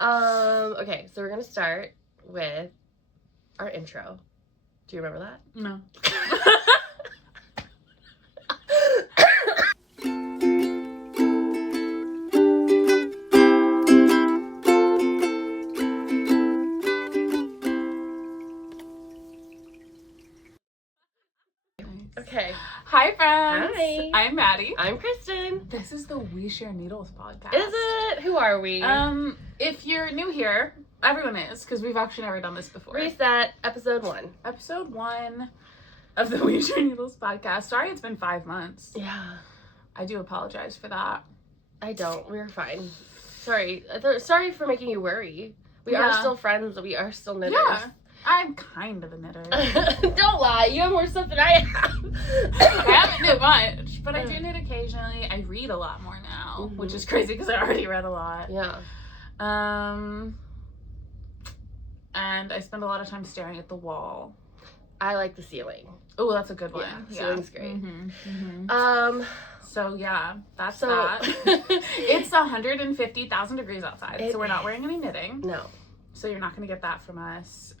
Okay, so we're gonna start with our intro. Do you remember that? No. Okay. Hi, friends. Hi. I'm Maddie. I'm Christen. This is the We Share Needles podcast. Is it? Who are we? If you're new here, everyone is, because we've actually never done this before. Reset, episode 1. Episode 1 of the We Share Needles podcast. Sorry it's been 5 months. Yeah. I do apologize for that. I don't. We're fine. Sorry. Sorry for making you worry. We are still friends. We are still knitters. Yeah. I'm kind of a knitter. Don't lie. You have more stuff than I have. I haven't knit much, but I do knit occasionally. I read a lot more now, which is crazy because I already read a lot. Yeah. And I spend a lot of time staring at the wall. I like the ceiling. Oh, that's a good one. Yeah, ceiling's great. So yeah, that's that. It's 150,000 degrees outside, so we're not wearing any knitting. No. So you're not going to get that from us.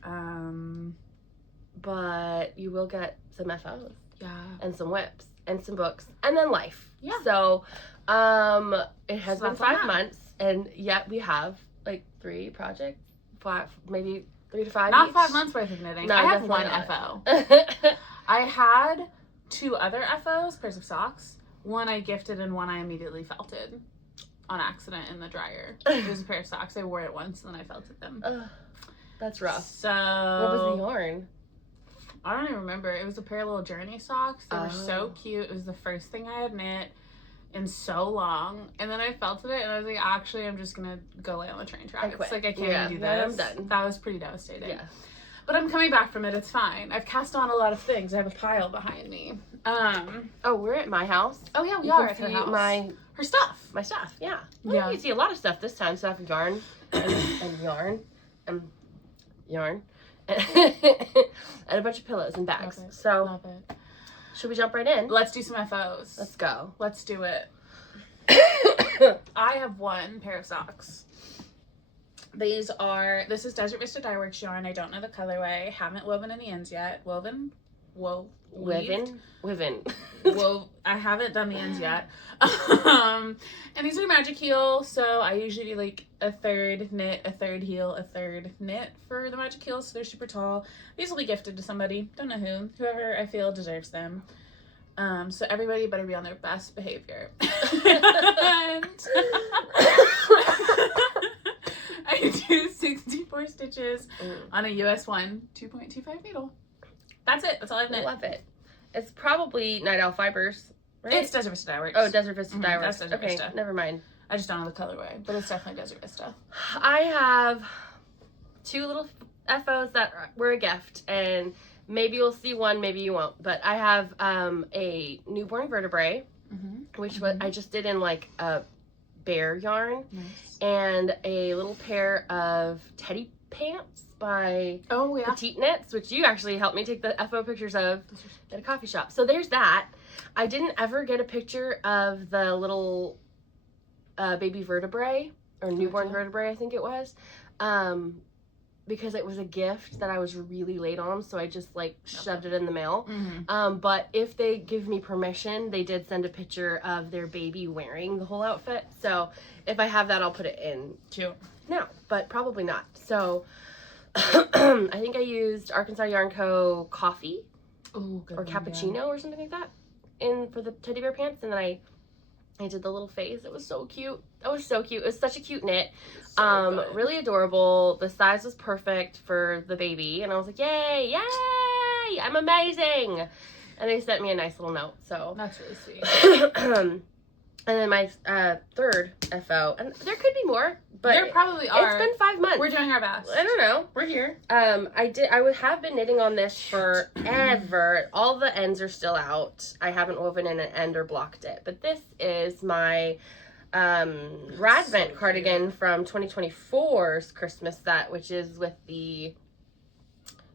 But you will get some FOs. Yeah. And some whips. And some books. And then life. Yeah. So, it has been 5 months. And yet we have, like, 3 projects. 5, maybe 3 to 5 Not each. 5 months worth of knitting. No, I have one not. FO. I had 2 other FOs, pairs of socks. One I gifted and one I immediately felted. On accident in the dryer. It was a pair of socks. I wore it once and then I felted them. That's rough. So what was the yarn? I don't even remember. It was a pair of little Journey socks. They were so cute. It was the first thing I had knit in so long. And then I felted it and I was like, actually, I'm just gonna go lay on the train tracks. Like I can't do this. I'm done. That was pretty devastating. Yeah. But I'm coming back from it. It's fine. I've cast on a lot of things. I have a pile behind me. Oh, we're at my house. Oh yeah, we you are can at her see house. Her stuff. My stuff, yeah. Well, Yeah. you can see a lot of stuff this time. Stuff of yarn and yarn and yarn and a bunch of pillows and bags. Love it. So, Love it. Should we jump right in? Let's do some FOs. Let's go. Let's do it. I have 1 pair of socks. This is Desert Vista Dye Works yarn. I don't know the colorway. Haven't woven any ends yet. Woven. I haven't done the ends yet. And these are magic heel, so I usually do like a third knit, a third heel, a third knit for the magic heels, so they're super tall. These will be gifted to somebody. Don't know who. Whoever I feel deserves them. So everybody better be on their best behavior. And I do 64 stitches on a US 1 2.25 needle. That's it. That's all I've knit. I love it. It's probably Night Owl Fibers, right? It's Desert Vista Dye Works. Oh, Desert Vista Dye Works. That's Desert Vista. Never mind. I just don't know the colorway, but it's definitely Desert Vista. I have 2 little FOs that were a gift, and maybe you'll see one, maybe you won't. But I have a newborn Vertebrae, which I just did in like a bear yarn, and a little pair of teddy pants by Petite Knits, which you actually helped me take the FO pictures of at a coffee shop. So there's that. I didn't ever get a picture of the little baby Vertebrae, or newborn Vertebrae, I think it was, because it was a gift that I was really late on, so I just like shoved it in the mail. But if they give me permission, they did send a picture of their baby wearing the whole outfit. So if I have that, I'll put it in. Cute. No, but probably not. So I think I used Arkansas Yarn Co. coffee or cappuccino or something like that for the teddy bear pants, and then I did the little face. It was so cute. That was so cute. It was such a cute knit. So really adorable. The size was perfect for the baby, and I was like, yay, yay, I'm amazing. And they sent me a nice little note. So that's really sweet. And then my third FO, and there could be more, but there probably are. It's been 5 months. We're doing our best. I don't know. We're here. I would have been knitting on this forever. All the ends are still out. I haven't woven in an end or blocked it, but this is my Radvent cardigan from 2024's Christmas set, which is with the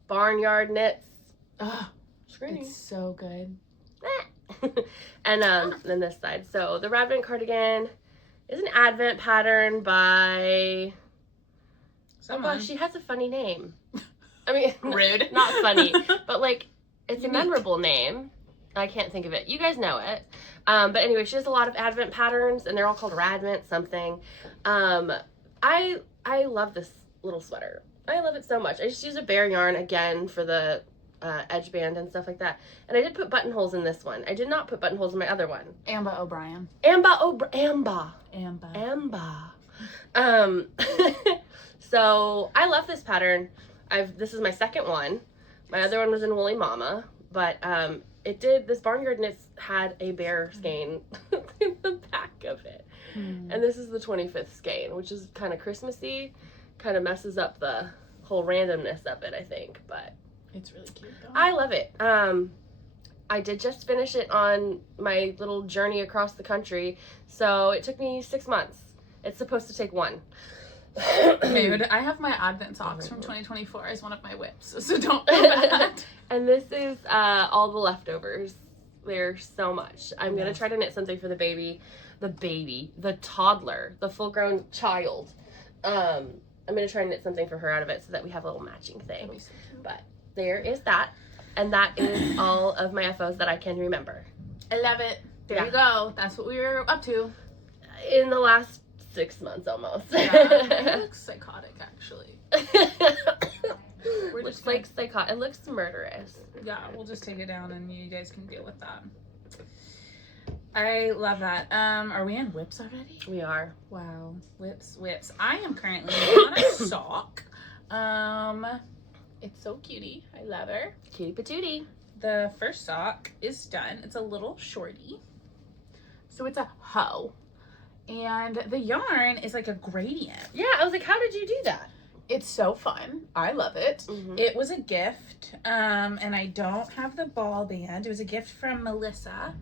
Barnyard knits. Oh, it's so good. And then this side. So the Radvent cardigan is an Advent pattern by Oh gosh, she has a funny name. I mean, rude. Not funny, but like, it's unique. A memorable name. I can't think of it. You guys know it. But anyway, she has a lot of Advent patterns, and they're all called Radvent something. I love this little sweater. I love it so much. I just use a bare yarn again for the edge band and stuff like that. And I did put buttonholes in this one. I did not put buttonholes in my other one. Ambah Obrien. Ambah. So I love this pattern. This is my second one. My other one was in Woolly Mama, but this Barnyard knits had a bear skein in the back of it. And this is the 25th skein, which is kind of Christmassy, kind of messes up the whole randomness of it, I think, but it's really cute though. I love it. I did just finish it on my little journey across the country, so it took me 6 months. It's supposed to take 1. Dude, I have my Advent socks from 2024 as one of my whips, so don't feel bad. And this is all the leftovers. There's so much. I'm gonna try to knit something for the toddler, the full-grown child. I'm gonna try and knit something for her out of it so that we have a little matching thing. So but there is that, and that is all of my FOs that I can remember. I love it. There you go. That's what we were up to in the last 6 months almost. It looks psychotic, actually. Looks like psychotic. It looks murderous. Yeah, we'll just take it down and you guys can deal with that. I love that. Are we in whips already? We are. Wow. Whips. I am currently on a sock. It's so cutie. I love her. Cutie patootie. The first sock is done. It's a little shorty. So it's a hoe. And the yarn is like a gradient. Yeah, I was like, how did you do that? It's so fun. I love it. It was a gift. And I don't have the ball band. It was a gift from Melissa.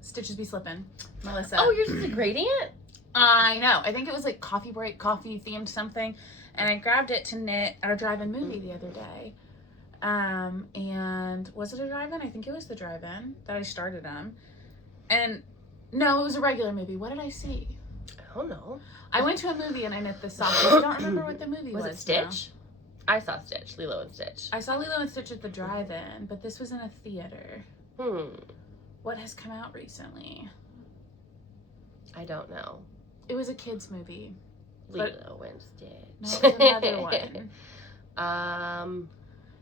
Stitches be slipping. Melissa. Oh, yours is a gradient? I know. I think it was like coffee themed something. And I grabbed it to knit at a drive-in movie the other day. And was it a drive-in? I think it was the drive-in that I started on. And no, it was a regular movie. What did I see? I don't know. I went to a movie and I knit this sock. I don't remember what the movie was. Was it Stitch? Now. I saw Stitch. Lilo and Stitch. I saw Lilo and Stitch at the drive-in, but this was in a theater. What has come out recently? I don't know. It was a kids movie. Lilo and Stitch. No, it was another one.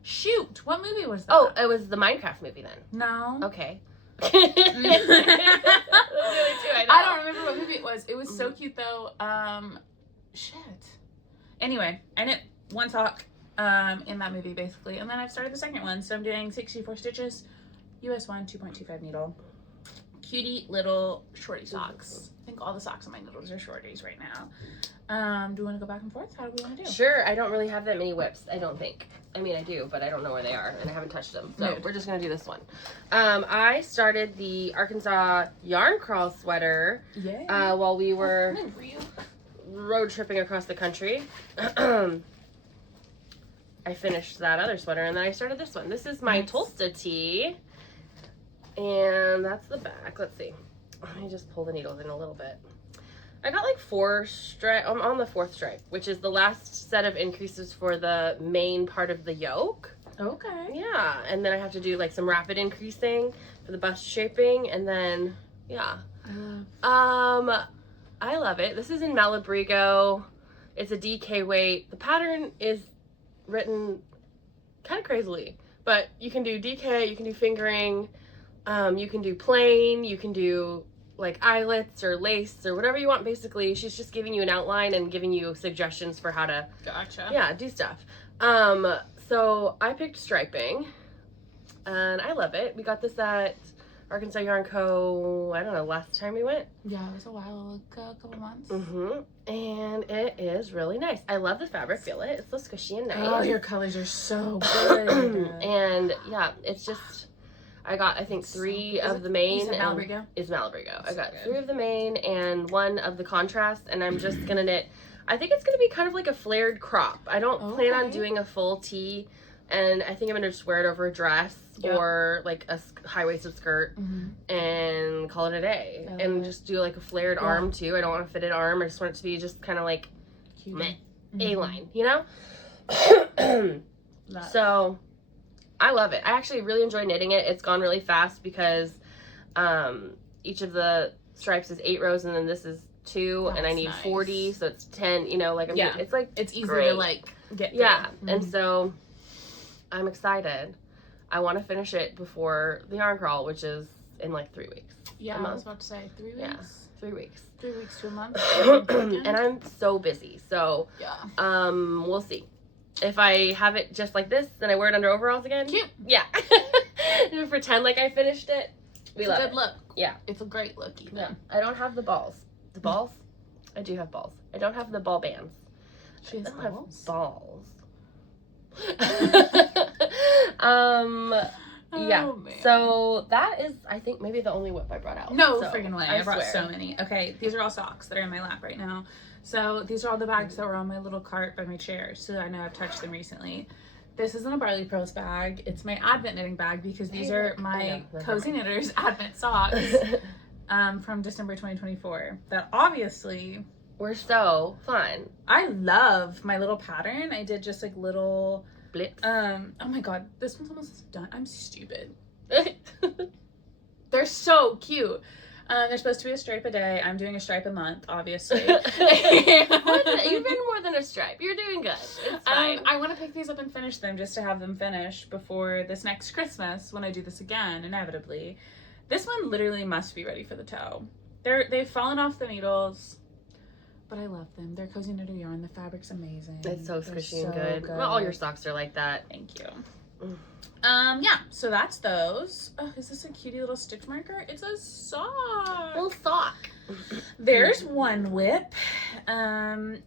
Shoot, what movie was that? Oh, it was the Minecraft movie then. No. Okay. I don't remember what movie it was. It was so cute though. Shit. Anyway, I knit one sock in that movie basically, and then I've started the second one. So I'm doing 64 stitches, US 1, 2.25 needle. Cutie little shorty socks. I think all the socks on my needles are shorties right now. Do you want to go back and forth? How do we want to do? Sure. I don't really have that many whips. I don't think. I mean, I do, but I don't know where they are, and I haven't touched them. So we're just going to do this one. I started the Arkansas yarn crawl sweater while we were road tripping across the country. I finished that other sweater, and then I started this one. This is my Tolsta Tee, and that's the back. Let's see. Let me just pull the needles in a little bit. I got like 4 stripe. I'm on the 4th stripe, which is the last set of increases for the main part of the yoke. Okay. Yeah, and then I have to do like some rapid increasing for the bust shaping, and then yeah. I love it. This is in Malabrigo. It's a DK weight. The pattern is written kind of crazily, but you can do DK, you can do fingering, you can do plain, you can do like eyelets or lace or whatever you want. Basically, she's just giving you an outline and giving you suggestions for how to do stuff. So I picked striping, and I love it. We got this at Arkansas Yarn Co. I don't know, last time we went. Yeah, it was a while ago, a couple months. And it is really nice. I love the fabric. Feel it. It's so squishy and nice. Oh, your colors are so good. And yeah, it's just. I got, I think, 3 of the main. Is it Malabrigo? It's Malabrigo. I got 3 of the main and 1 of the contrast, and I'm just going to knit. I think it's going to be kind of like a flared crop. I don't plan on doing a full tee, and I think I'm going to just wear it over a dress or like a high-waisted skirt and call it a day. And just do like a flared arm too. I don't want a fitted arm. I just want it to be just kind of like meh. A-line, you know? So, I love it. I actually really enjoy knitting it. It's gone really fast because each of the stripes is 8 rows, and then this is 2, and I need 40, so it's 10, you know, like, it's like, it's easy great. to, like, get through. Yeah, and so, I'm excited. I want to finish it before the yarn crawl, which is in, like, 3 weeks. Yeah, I was about to say, 3 weeks? Yeah, 3 weeks. 3 weeks to a month. And I'm so busy, so, yeah. We'll see. If I have it just like this, then I wear it under overalls again. Cute. Yeah. And pretend like I finished it. It's a good look. Yeah. It's a great look, even. Yeah. I don't have the balls. The balls? I do have balls. I don't have the ball bands. She has balls. Yeah. Oh, man. So that is, I think, maybe the only whip I brought out. No so, freaking way. I brought so many. Okay, these are all socks that are in my lap right now. So these are all the bags that were on my little cart by my chair. So I know I've touched them recently. This isn't a Barley Pearls bag. It's my Advent knitting bag because these are my Cozy Knitters Advent socks from December 2024. That obviously were so fun. I love my little pattern. I did just like little blips. Oh my god, this one's almost done. I'm stupid. They're so cute. They're supposed to be a stripe a day. I'm doing a stripe a month, obviously. Even more than a stripe. You're doing good. It's fine. I want to pick these up and finish them just to have them finished before this next Christmas when I do this again, inevitably. This one literally must be ready for the toe. They've fallen off the needles, but I love them. They're Cozy Knitter yarn. The fabric's amazing. It's so squishy and good. Well, all your socks are like that. Thank you. Yeah, so that's those. Oh, is this a cutie little stitch marker? It's a sock. Little sock. There's one whip.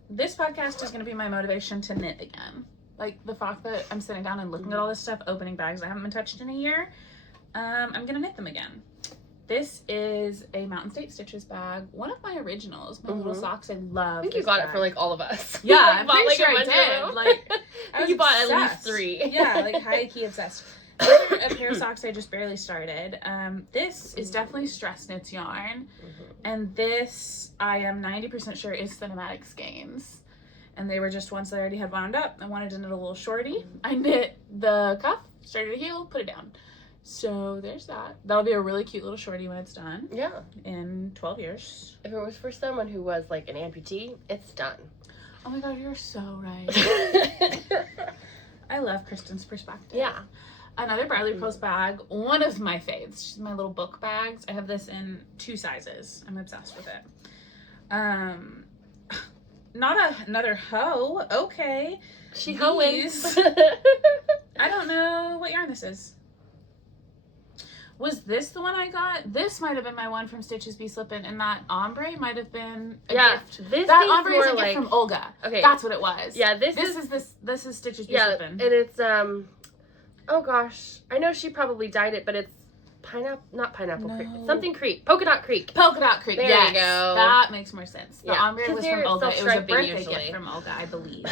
This podcast is going to be my motivation to knit again. Like, the fact that I'm sitting down and looking at all this stuff, opening bags that haven't been touched in a year, I'm going to knit them again. This is a Mountain State Stitches bag. One of my originals. My little socks. I love. I think you got it for like all of us. Yeah, I'm pretty sure I did. Like, you bought at least 3. Yeah, like high-key obsessed. These are a pair of socks I just barely started. This is definitely Stress Knits yarn. And this, I am 90% sure, is Cinematic Skeins. And they were just ones that I already had wound up. I wanted to knit a little shorty. I knit the cuff, started a heel, put it down. So there's that. That'll be a really cute little shorty when it's done. Yeah. In 12 years. If it was for someone who was like an amputee, it's done. Oh my god, you're so right. I love Christen's perspective. Yeah. Another Barley Pearls bag. One of my faves. She's my little book bags. I have this in 2 sizes. I'm obsessed with it. Another hoe. Okay. She hoeing. I don't know what yarn this is. Was this the one I got? This might have been my one from Stitches Be Slippin', and that ombre might have been a gift. That ombre is a gift from Olga. Okay. That's what it was. Yeah, this is Stitches Be Slippin'. And it's oh gosh. I know she probably dyed it, but it's not Pineapple Creek. Something Creek. Polka Dot Creek. Polka Dot Creek. There yes. you go. That makes more sense. The ombre was they're from Olga. It was a birthday usually. gift from Olga, I believe.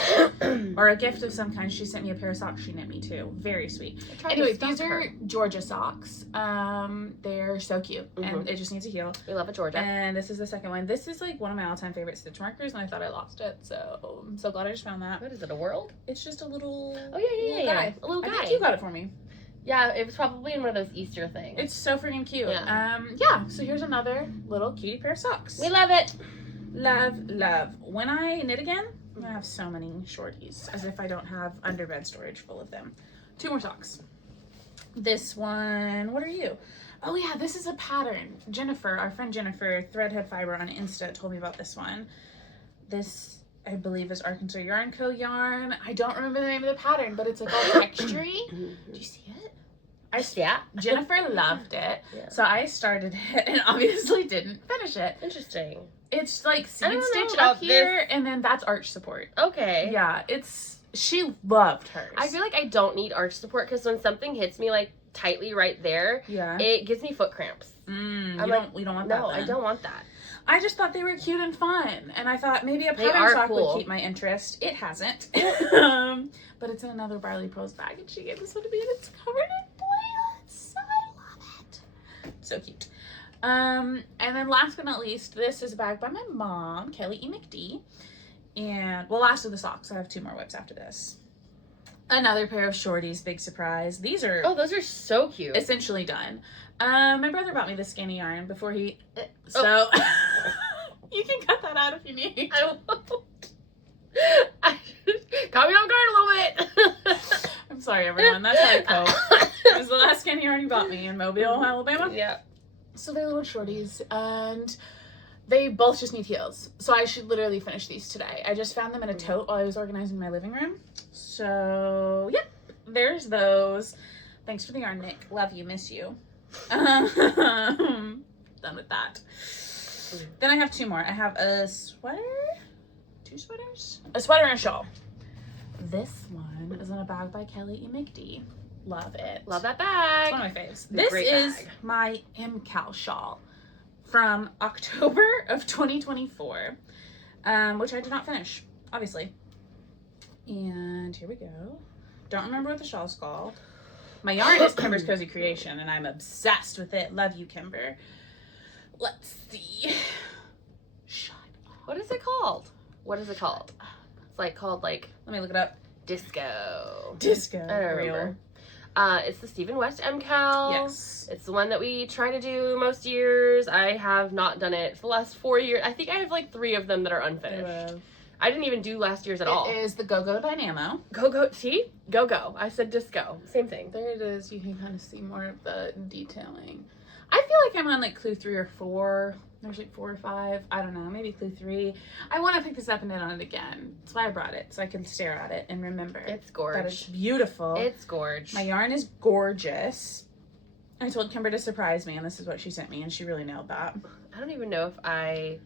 Or a gift of some kind. She sent me a pair of socks she knit me too. Very sweet. Anyway, these are Georgia socks. They're so cute. And it just needs a heel. We love a Georgia. And this is the second one. This is like one of my all-time favorite stitch markers, and I thought I lost it. So I'm so glad I just found that. What is it, a world? It's just a little guy. A little guy. I think you got it for me. Yeah, it was probably in one of those Easter things. It's so freaking cute. Yeah. So here's another little cutie pair of socks. We love it. Love. When I knit again, I'm gonna have so many shorties, as if I don't have underbed storage full of them. 2 more socks. This one, what are you? Oh yeah, this is a pattern. Jennifer, our friend Jennifer, Threadhead Fiber on Insta, told me about this one. This, I believe, is Arkansas Yarn Co. yarn. I don't remember the name of the pattern, but it's like all textury. Do you see it? Jennifer loved it. Yeah. So I started it and obviously didn't finish it. Interesting. It's like seed stitch up here, and then that's arch support. Okay. Yeah, she loved hers. I feel like I don't need arch support because when something hits me like tightly right there, it gives me foot cramps. We don't want that. No, I don't want that. I just thought they were cute and fun, and I thought maybe a pattern sock would keep my interest. It hasn't. But it's in another Barley Pearls bag, and she gave this one to me, and it's covered in plants. I love it. So cute. And then last but not least, this is a bag by my mom, Kelly E. McD. And, well, last of the socks. I have 2 more whips after this. Another pair of Shorties, big surprise. These are... Oh, those are so cute. Essentially done. My brother bought me this skinny yarn before he... So, you can cut that out if you need. I won't. Caught me off guard a little bit. I'm sorry, everyone. That's how I cope. It was the last skinny yarn you bought me in Mobile, Alabama. Yeah. So they're little Shorties, and they both just need heels. So I should literally finish these today. I just found them in a tote while I was organizing my living room. So, yep. There's those. Thanks for the yarn, Nick. Love you. Miss you. Done with that. Then I have 2 more. I have a sweater. 2 sweaters? A sweater and a shawl. This one is in a bag by Kelly E. McD. Love it. Love that bag. It's one of my faves. This is my MCal shawl from October of 2024, which I did not finish, obviously. And here we go. Don't remember what the shawl's called. My yarn is Kimber's Cozy Creation, and I'm obsessed with it. Love you, Kimber. Let's see. Shut up. What is it called? What is it called? It's like called like... Let me look it up. Disco. Disco. I don't remember. It's the Stephen West MCal. Yes. It's the one that we try to do most years. I have not done it for the last 4 years. I think I have like 3 of them that are unfinished. I didn't even do last year's at all. It is the Gogo Dynamo. Gogo, see? Gogo. I said disco. Same thing. There it is. You can kind of see more of the detailing. I feel like I'm on like clue 3 or 4. There's like 4 or 5. I don't know. Maybe clue 3. I want to pick this up and knit on it again. That's why I brought it. So I can stare at it and remember. It's gorgeous. That it's beautiful. It's gorgeous. My yarn is gorgeous. I told Kimber to surprise me, and this is what she sent me, and she really nailed that. I don't even know if I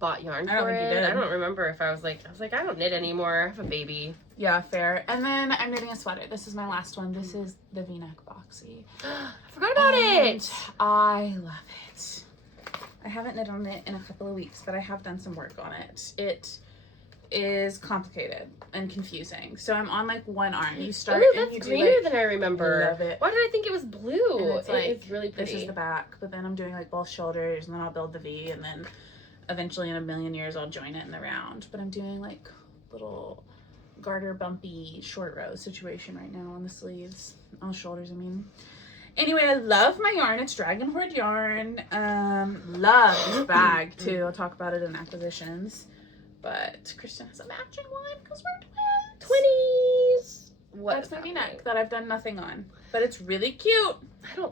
bought yarn for I don't think you did. I don't remember if I was like, I don't knit anymore. I have a baby. Yeah, fair. And then I'm knitting a sweater. This is my last one. This is the VNeck Boxy. I forgot about it. I love it. I haven't knit on it in a couple of weeks, but I have done some work on it. It is complicated and confusing. So I'm on like one arm. You start and you do greener like, than I remember. I love it. Why did I think it was blue? And it's like, it's really pretty. This is the back, but then I'm doing like both shoulders, and then I'll build the V, and then eventually in a million years I'll join it in the round. But I'm doing like little garter bumpy short row situation right now on the sleeves, on the shoulders, I mean. Anyway, I love my yarn. It's Dragon Hoard yarn. Love this bag too. I'll talk about it in acquisitions. But Christen has a matching one because we're twins. 20s. That's my V-neck that I've done nothing on, but it's really cute.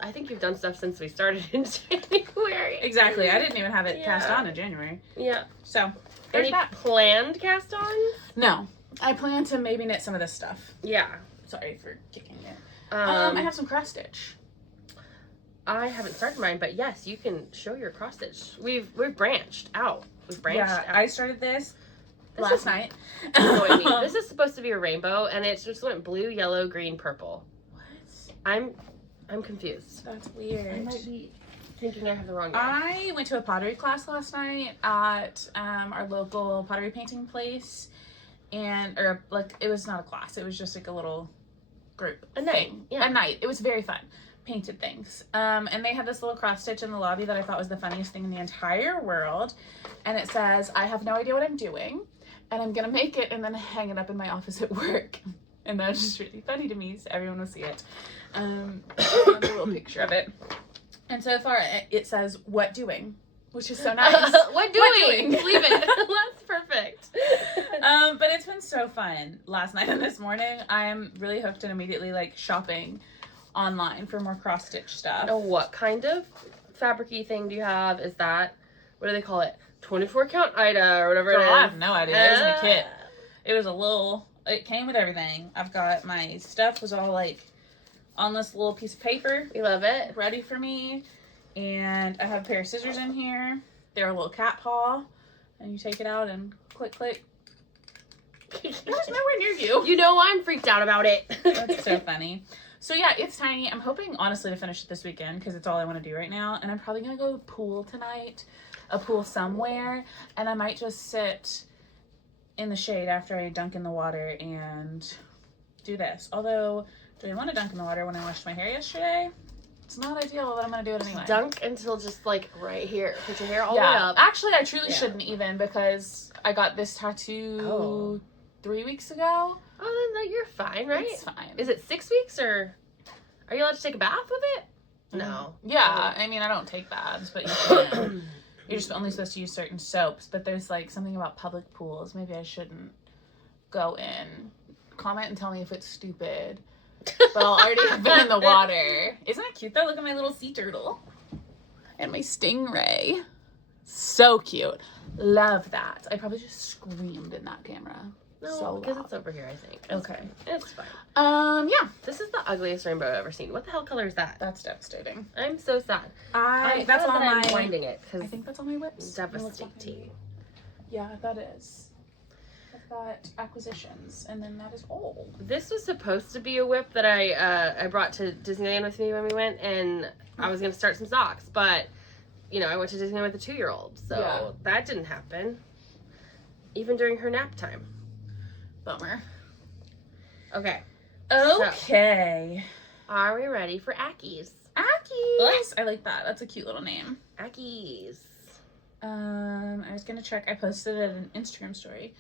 I think you've done stuff since we started in January. Exactly. I didn't even have it cast on in January. Yeah. So there's Any that. planned cast-ons? No, I plan to maybe knit some of this stuff. Yeah. Sorry for kicking it. I have some cross stitch. I haven't started mine, but yes, you can show your cross stitch. We've branched out. Out. I started this last night. This is supposed to be a rainbow, and it just went blue, yellow, green, purple. What? I'm confused. That's weird. I might be thinking I have the wrong. I went to a pottery class last night at our local pottery painting place, or it was not a class. It was just like a little group. A night. Yeah. A night. It was very fun. Painted things. And they had this little cross stitch in the lobby that I thought was the funniest thing in the entire world. And it says, I have no idea what I'm doing, and I'm gonna make it and then hang it up in my office at work. And that's just really funny to me, so everyone will see it. A little picture of it. And so far it says, what doing? Which is so nice. What doing? Leave it. That's perfect. But it's been so fun. Last night and this morning, I'm really hooked and immediately like shopping online for more cross stitch stuff. Oh, what kind of fabric-y thing do you have? Is that, what do they call it? 24 count Ida or whatever it is. I have no idea. It was in a kit. It was it came with everything. I've got my stuff was all like on this little piece of paper. We love it. Ready for me. And I have a pair of scissors in here. They're a little cat paw. And you take it out and click, click. There's nowhere near you. You know I'm freaked out about it. That's so funny. So yeah, it's tiny. I'm hoping, honestly, to finish it this weekend because it's all I want to do right now. And I'm probably going to go to the pool tonight. A pool somewhere. And I might just sit in the shade after I dunk in the water and do this. Although, do I want to dunk in the water when I washed my hair yesterday? It's not ideal, but I'm going to do it anyway. Dunk until just, like, right here. Put your hair all the way up. Actually, I truly shouldn't even, because I got this tattoo 3 weeks ago. Oh, then you're fine, right? It's fine. Is it 6 weeks, or are you allowed to take a bath with it? No. Yeah, I mean, I don't take baths, but you can. You're just only supposed to use certain soaps, but there's, like, something about public pools. Maybe I shouldn't go in. Comment and tell me if it's stupid. But I'll already have been in the water. Isn't it cute, though? Look at my little sea turtle. And my stingray. So cute. Love that. I probably just screamed in that camera. No, so because loud. it's over here, I think. Okay. It's fine. Yeah. This is the ugliest rainbow I've ever seen. What the hell color is that? That's devastating. I'm so sad. That's on I'm my... winding it. I think that's on my lips. Devastating. Yeah, that is. I've got acquisitions, and then that is all. This was supposed to be a whip that I brought to Disneyland with me when we went, and I was going to start some socks, but, you know, I went to Disneyland with a 2-year-old, so that didn't happen. Even during her nap time. Bummer. Okay. Okay. So, are we ready for Ackies? Ackies! I like that. That's a cute little name. Ackies. I was going to check. I posted it in an Instagram story.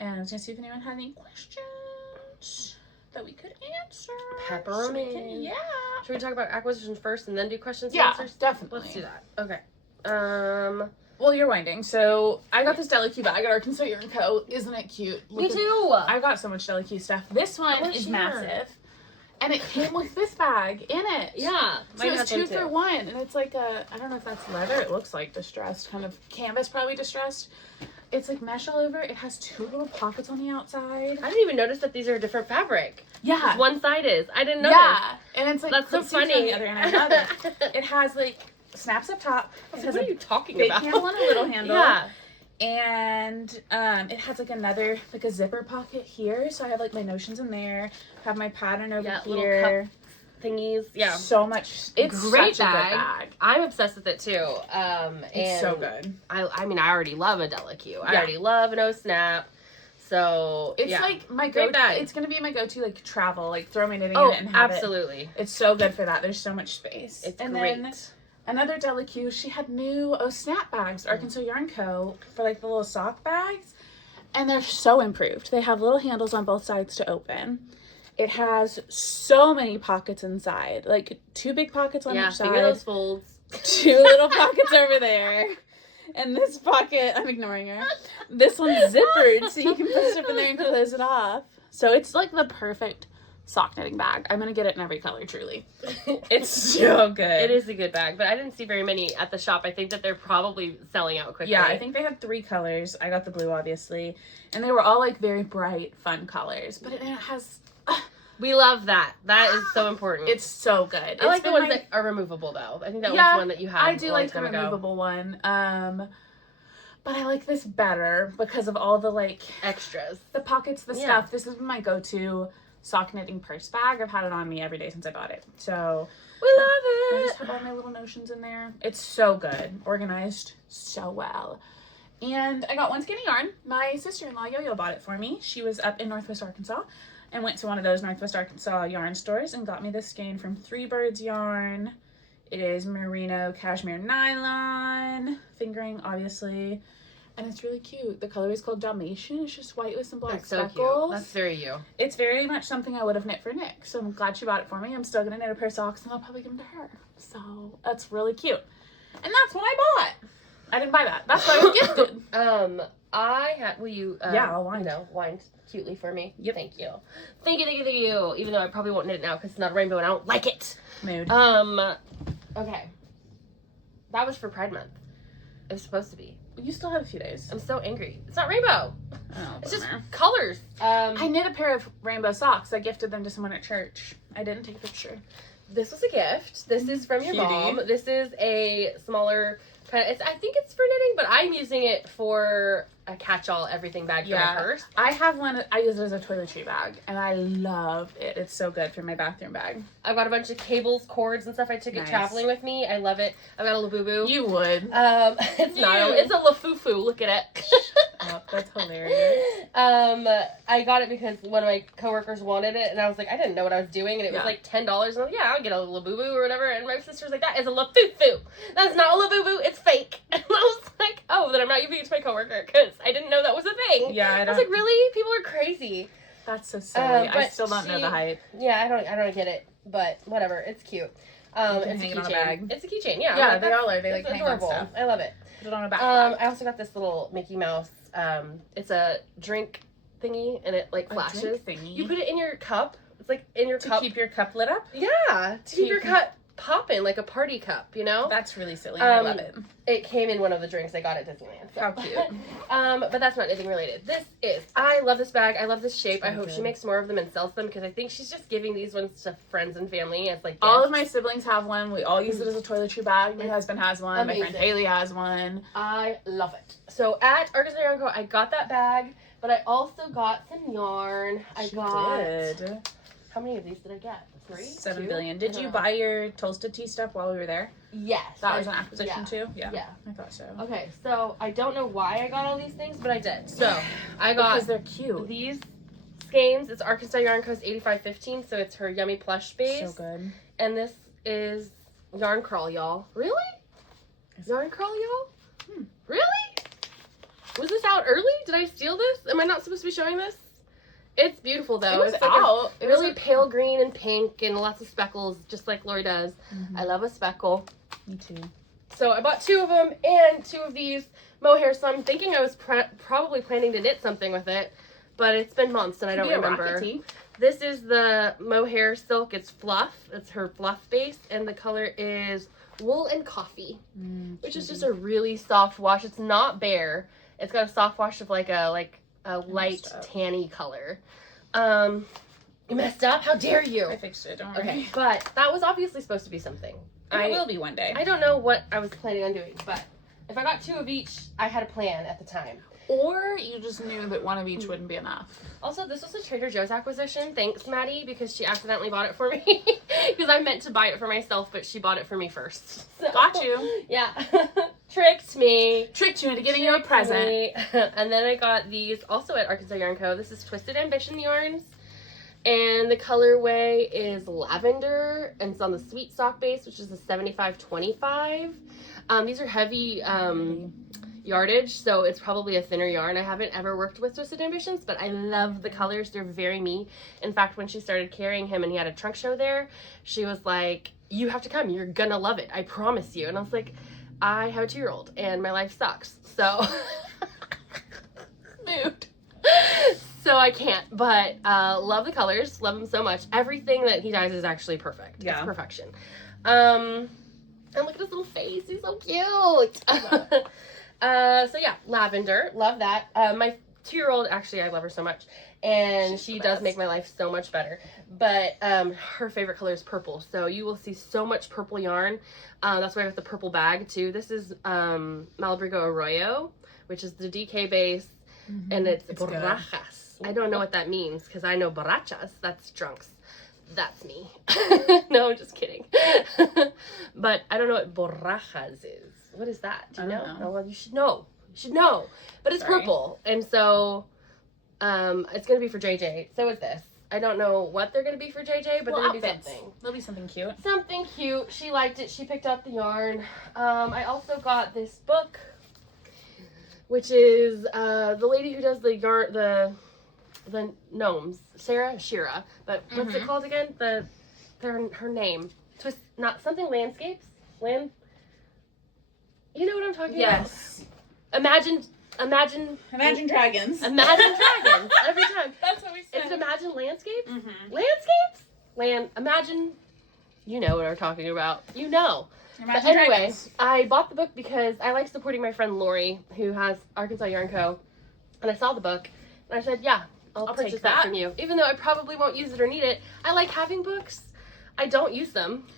And I was going to see if anyone had any questions that we could answer. Pepper 'em in. Should we talk about acquisitions first and then do questions and answers? Definitely. Let's do that. Okay. Well, you're winding. So, I got this Delicu bag at Arkansas Yarn Co. Isn't it cute? Me too. I got so much Delicu stuff. This one is massive. And it came with this bag in it. Yeah. So it's 2 for 1. And it's like I don't know if that's leather. It looks like distressed. Kind of canvas, probably distressed. It's like mesh all over. It has 2 little pockets on the outside. I didn't even notice that these are a different fabric. Yeah. Just one side is. I didn't notice. Yeah. And it's like, that's so funny. On the other end. I love it. It has like snaps up top. It has what are you talking big about? handle and a little handle. Yeah. And it has like another, like a zipper pocket here. So I have like my notions in there. Have my pattern over here. Little cup thingies. Yeah. So much. It's great such bag. a good bag. I'm obsessed with it too. It's so good. I mean, I already love a Delicu. I already love an O-Snap. So it's like my go bag. It's gonna be my go-to like travel, like throw my knitting in it and have absolutely. It. It's so good for that. There's so much space. It's and great. Then another Delicu, she had new O-Snap bags, Arkansas Yarn Co. for like the little sock bags, and they're so improved. They have little handles on both sides to open. It has so many pockets inside, like 2 big pockets on each side. Yeah, those folds. 2 little pockets over there. And this pocket, I'm ignoring her. This one's zippered, so you can put it up in there and close it off. So it's like the perfect sock knitting bag. I'm going to get it in every color, truly. It's so good. It is a good bag, but I didn't see very many at the shop. I think that they're probably selling out quickly. Yeah, I think they had 3 colors. I got the blue, obviously. And they were all like very bright, fun colors. But it has... we love that. That is so important. It's so good. I like the ones that are removable, though. I think that was one that you had. I do like the removable one. But I like this better because of all the like extras, the pockets, the stuff. This is my go-to sock knitting purse bag. I've had it on me every day since I bought it. So we love it. I just have all my little notions in there. It's so good, organized so well. And I got one skinny yarn. My sister-in-law Yo-Yo bought it for me. She was up in Northwest Arkansas and went to one of those Northwest Arkansas yarn stores and got me this skein from Three Birds Yarn. It is merino cashmere nylon, fingering obviously, and it's really cute. The color is called Dalmatian. It's just white with some black speckles. So cute. That's very you. It's very much something I would have knit for Nick, so I'm glad she bought it for me. I'm still gonna knit a pair of socks and I'll probably give them to her. So that's really cute, and that's what I bought. I didn't buy that. That's what I was gifted. I had. Will you? I'll wind. Wind cutely for me. Yep. Thank you. Thank you. Even though I probably won't knit it now because it's not a rainbow and I don't like it. Mood. Okay. That was for Pride Month. It was supposed to be. You still have a few days. I'm so angry. It's not rainbow. Oh, it's just colors. I knit a pair of rainbow socks. I gifted them to someone at church. I didn't take a picture. This was a gift. This is from your mom. This is a smaller kind of. I think it's for knitting, but I'm using it for a catch-all everything bag for my purse. I have one. I use it as a toiletry bag, and I love it. It's so good for my bathroom bag. I've got a bunch of cables, cords, and stuff. I took it traveling with me. I love it. I've got a Labubu. You would. It's not. It's a Lafufu. Look at it. up. That's hilarious. I got it because one of my coworkers wanted it, and I was like, I didn't know what I was doing, and it was like $10, and I was like, yeah, I'll get a labubu or whatever, and my sister's like, that is a lafufu. That's not a labubu, it's fake. And I was like, oh, then I'm not giving it to my coworker, because I didn't know that was a thing. Yeah, I was like, really? People are crazy. That's so silly. I still don't know the hype. Yeah, I don't get it, but whatever, it's cute. It's a keychain. It's a keychain, yeah. Yeah, they all are. They like hang on stuff. I love it. Put it on a backpack. I also got this little Mickey Mouse. It's a drink thingy, and it like flashes. A drink thingy. You put it in your cup. It's like in your cup. To keep your cup lit up? Yeah, to keep your cup popping like a party cup, you know? That's really silly. I love it. It came in one of the drinks I got at Disneyland. So. How cute. But that's not anything related. I love this bag. I love this shape. So I hope she makes more of them and sells them, because I think she's just giving these ones to friends and family as like gifts. All of my siblings have one. We all use it as a toiletry bag. My husband has one. Amazing. My friend Haley has one. I love it. So at Arkansas Yarn Co, I got that bag, but I also got some yarn. How many of these did I get? 3? 7 2? billion. Did you buy your Tolsta Tee stuff while we were there? Yes. That was an acquisition too? Yeah. I thought so. Okay, so I don't know why I got all these things, but I did. So I got because they're cute. These Skeins. It's Arkansas Yarn Co.'s 8515, so it's her Yummy Plush base. So good. And this is Yarn Crawl, y'all. Really? Yarn Crawl, y'all? Really? Was this out early? Did I steal this? Am I not supposed to be showing this? It's beautiful though. It was it's like out. It really pale green and pink and lots of speckles, just like Lori does. I love a speckle. Me too. So I bought 2 of them and 2 of these mohair. So I'm thinking I was probably planning to knit something with it, but it's been months and I don't remember. This is the mohair silk. It's fluff. It's her fluff base, and the color is wool and coffee, which is just a really soft wash. It's not bare. It's got a soft wash of like a light tanny color. You messed up? How dare you? I fixed it, don't worry. Okay, but that was obviously supposed to be something. It will be one day. I don't know what I was planning on doing, but if I got 2 of each, I had a plan at the time. Or you just knew that one of each wouldn't be enough. Also, this was a Trader Joe's acquisition. Thanks, Maddie, because she accidentally bought it for me. Because I meant to buy it for myself, but she bought it for me first. So, got you. Yeah. Tricked me. Tricked you into getting you a present. And then I got these also at Arkansas Yarn Co. This is Twisted Ambition yarns. And the colorway is lavender, and it's on the sweet sock base, which is a 75-25. These are heavy yardage, so it's probably a thinner yarn. I haven't ever worked with Twisted Ambitions, but I love the colors. They're very me. In fact, when she started carrying him and he had a trunk show there, she was like, you have to come. You're gonna love it. I promise you. And I was like, I have a 2-year-old and my life sucks. So, mood. So I can't, but love the colors. Love them so much. Everything that he does is actually perfect. Yeah. It's perfection. And look at his little face. He's so cute. So yeah, lavender. Love that. My 2-year-old, actually, I love her so much. And she does make my life so much better. But her favorite color is purple. So you will see so much purple yarn. That's why I got the purple bag too. This is Malabrigo Arroyo, which is the DK base. And it's borrachas. I don't know what that means because I know borrachas. That's drunks. That's me. No, I'm just kidding. But I don't know what borrachas is. What is that? Do you know? Oh, well, you should know. You should know. But it's purple. And so it's going to be for JJ. So is this. I don't know what they're going to be for JJ, but they'll be something. There'll be something cute. Something cute. She liked it. She picked up the yarn. I also got this book, which is the lady who does the yarn, the gnomes, Sarah Shira. But what's it called again? Her name. Not something landscapes? You know what I'm talking about? Yes. Imagine dragons. Imagine dragons. Every time. That's what we said. Is it Imagine Landscapes? Landscapes? Imagine. You know what I'm talking about. You know. But anyway, dragons. I bought the book because I like supporting my friend Lori, who has Arkansas Yarn Co. And I saw the book, and I said, yeah, I'll purchase that from you. Even though I probably won't use it or need it. I like having books. I don't use them.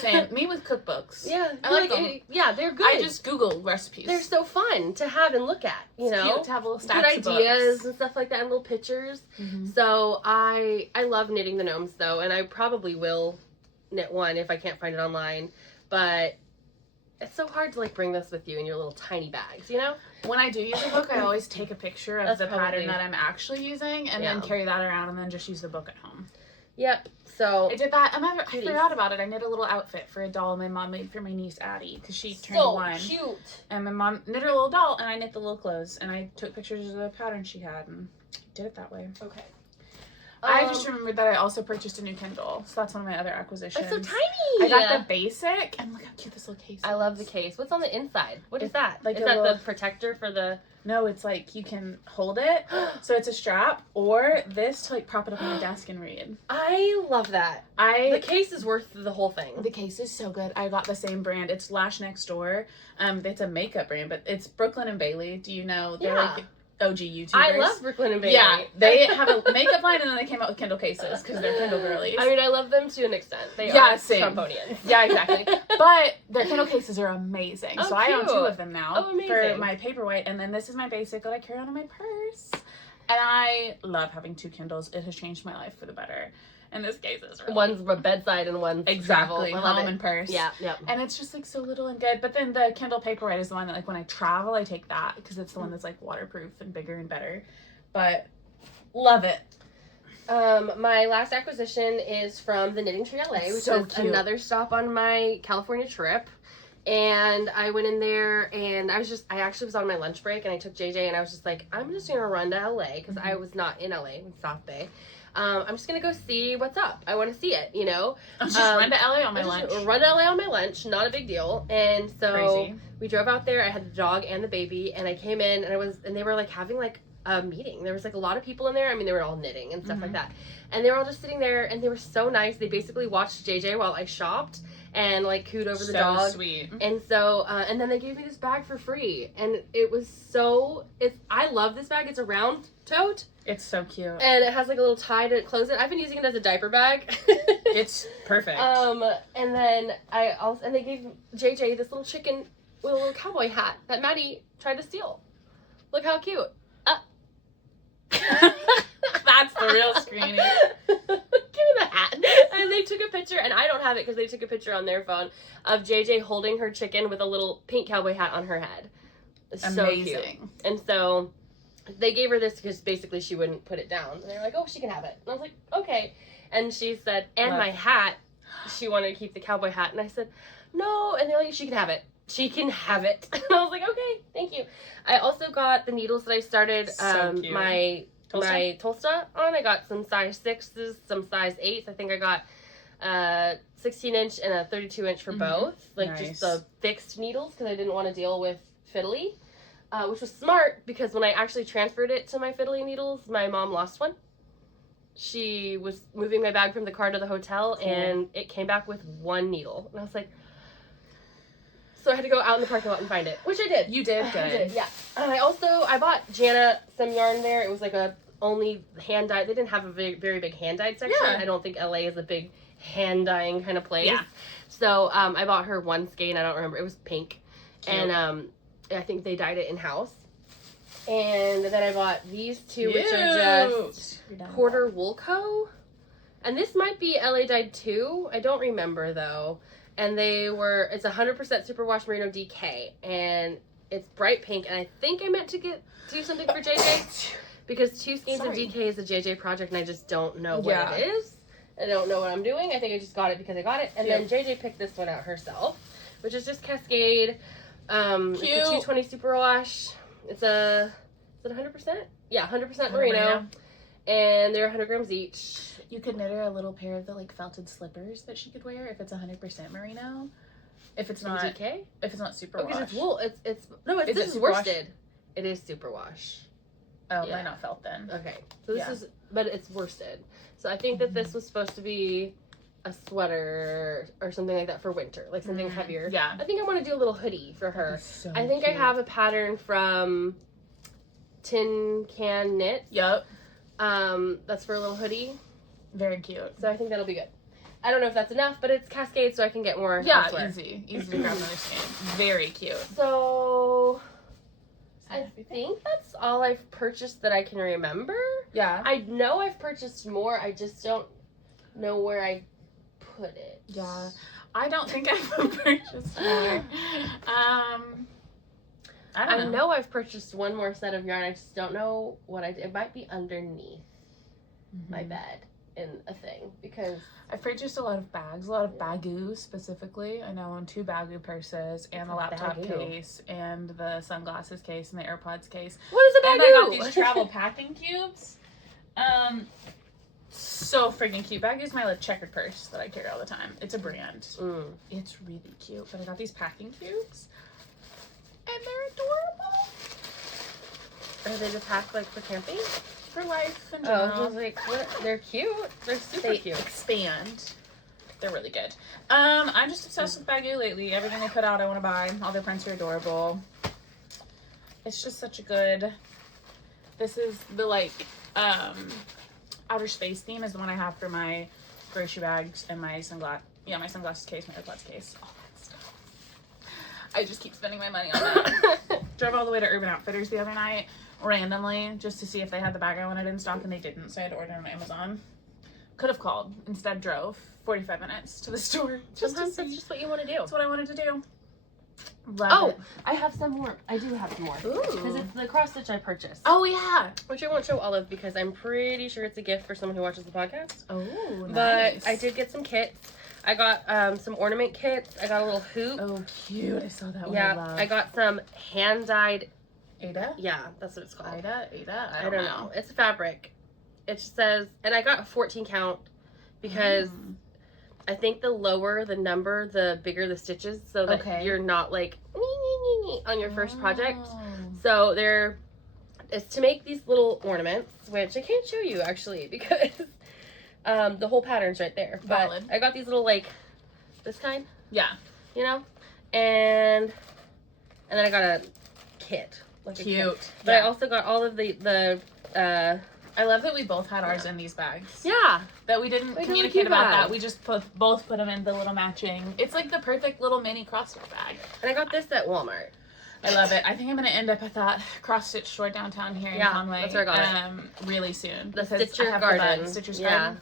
Same. Me with cookbooks. Yeah. I like them. Yeah, they're good. I just Google recipes. They're so fun to have and look at, you know. Cute to have little stacks good ideas and stuff like that and little pictures. So I love knitting the gnomes though, and I probably will knit one if I can't find it online. But it's so hard to like bring this with you in your little tiny bags, you know? When I do use a book, I always take a picture of That's the probably- pattern that I'm actually using and then carry that around and then just use the book at home. Yep. So I did that, and I forgot about it. I knit a little outfit for a doll my mom made for my niece Addie because she turned 1. So cute. And my mom knit her a little doll, and I knit the little clothes, and I took pictures of the pattern she had and did it that way. Okay. I just remembered that I also purchased a new Kindle, so that's one of my other acquisitions. It's so tiny. I got the basic, and look how cute this little case is. I love the case. What's on the inside? What is that? Like is a that little... the protector for the... No, it's like you can hold it, so it's a strap, or this to like prop it up on your desk and read. I love that. The case is worth the whole thing. The case is so good. I got the same brand. It's Lash Next Door. It's a makeup brand, but it's Brooklyn and Bailey. Do you know? They're like OG YouTubers. I love Brooklyn and Bailey. Yeah, they have a makeup line, and then they came out with Kindle cases because they're Kindle girlies. I mean, I love them to an extent. They are Trumponians. Yeah, exactly. But their Kindle cases are amazing. Oh, so I own 2 of them now for my paperweight, and then this is my basic that I carry on in my purse. And I love having 2 Kindles. It has changed my life for the better. And this case is really... One's a bedside and one's exactly travel. home and purse. Yeah, yeah. And it's just like so little and good. But then the Kindle Paperwhite is the one that like when I travel I take that because it's the one that's like waterproof and bigger and better. But love it. My last acquisition is from the Knitting Tree LA, which is another stop on my California trip. And I went in there and I actually was on my lunch break and I took JJ and I was just like, I'm just gonna run to LA because I was not in LA in South Bay. I'm just gonna go see what's up. I want to see it, you know. Just run to LA on my lunch. Run to LA on my lunch, not a big deal. And so we drove out there. I had the dog and the baby, and I came in, and they were like having like a meeting. There was like a lot of people in there. I mean, they were all knitting and stuff like that, and they were all just sitting there, and they were so nice. They basically watched JJ while I shopped and like cooed over the dog. Sweet. And so, and then they gave me this bag for free, and it was I love this bag. It's a round tote. It's so cute. And it has like a little tie to close it. I've been using it as a diaper bag. It's perfect. And then they gave JJ this little chicken with a little cowboy hat that Maddie tried to steal. Look how cute. That's the real screening. Give me the hat. And they took a picture, and I don't have it because they took a picture on their phone of JJ holding her chicken with a little pink cowboy hat on her head. It's amazing. So cute. And so they gave her this because basically she wouldn't put it down. And they were like, oh, she can have it. And I was like, okay. And she said, and my hat. She wanted to keep the cowboy hat. And I said, no. And they're like, she can have it. She can have it. And I was like, okay, thank you. I also got the needles that I started my Tolsta on. I got some size 6s, some size 8s. I think I got 16-inch and a 32-inch for both. Like just the fixed needles because I didn't want to deal with fiddly. Which was smart because when I actually transferred it to my fiddly needles, my mom lost one. She was moving my bag from the car to the hotel and it came back with 1 needle. And I was like, so I had to go out in the parking lot and find it, which I did. You did good. I did, yeah. And I bought Jana some yarn there. It was like only hand dyed. They didn't have a very big hand dyed section. Yeah. I don't think LA is a big hand dyeing kind of place. Yeah. So I bought her 1 skein. I don't remember. It was pink. Cute. And I think they dyed it in house. And then I bought these 2, which are just Porter Wool Co. And this might be LA dyed too. I don't remember though. And it's 100% superwash merino DK. And it's bright pink. And I think I meant to do something for JJ. Because 2 skeins of DK is a JJ project and I just don't know what it is. I don't know what I'm doing. I think I just got it because I got it. And then JJ picked this one out herself, which is just Cascade. It's a 220 superwash. Is it 100%? Yeah, 100% merino. And they're 100 grams each. You could knit her a little pair of the like felted slippers that she could wear if it's 100% merino. If it's not DK? If it's not superwash. Because it's wool. This is worsted. It is superwash. Oh, might not felt then. Okay. So but it's worsted. So I think that this was supposed to be a sweater or something like that for winter, like something heavier. Yeah. I think I want to do a little hoodie for her. So I think cute. I have a pattern from Tin Can Knit. Yep. That's for a little hoodie. Very cute. So I think that'll be good. I don't know if that's enough, but it's Cascade, so I can get more. Yeah, elsewhere. easy to grab another skein. Very cute. So I think that's all I've purchased that I can remember. Yeah. I know I've purchased more. I just don't know where I put it. Yeah. I don't think I've purchased more. I know I've purchased one more set of yarn. I just don't know what it might be underneath my bed in a thing, because I've purchased a lot of bags, a lot of bagoo specifically. I now own 2 bagoo purses and the laptop case and the sunglasses case and the AirPods case. What is a bagoo? And I got these travel packing cubes. So freaking cute. Bagoo's my like checkered purse that I carry all the time. It's a brand. It's really cute. But I got these packing cubes and they're adorable. Are they to pack like for camping? For life in general. I was like, what? They're cute. They're super cute. Expand. They're really good. I'm just obsessed with bagoo lately. Everything they put out, I want to buy. All their prints are adorable. It's just such a good. This is the like outer space theme is the one I have for my grocery bags and my my sunglasses case, my AirPods case, all that stuff. I just keep spending my money on that. Drove all the way to Urban Outfitters the other night. Randomly, just to see if they had the bag I wanted in stock, and they didn't, so I had to order it on Amazon. Could have called, instead drove 45 minutes to the store. Sometimes that's just what you want to do. That's what I wanted to do. Love it. I have some more. I do have some more. Because it's the cross stitch I purchased. Oh, yeah. Which I won't show all of because I'm pretty sure it's a gift for someone who watches the podcast. Oh, nice. But I did get some kits. I got some ornament kits. I got a little hoop. Oh, cute. I saw that one. Yeah, I got some hand-dyed Ada? Yeah, that's what it's called. Ada? I don't know. It's fabric. It just says, and I got a 14 count because I think the lower the number, the bigger the stitches, so that you're not like on your first project. So it's to make these little ornaments, which I can't show you actually because the whole pattern's right there. Valid. But I got these little like this kind. Yeah. You know, and then I got a kit. Like cute. But I also got all of the I love that we both had ours in these bags. Yeah. That we didn't communicate about that. We just both put them in the little matching. It's like the perfect little mini cross-stitch bag. And I got this at Walmart. I love it. I think I'm going to end up at that cross-stitch store downtown here in Conway. That's where I got it. Really soon. The Stitcher Garden. Stitcher's Garden.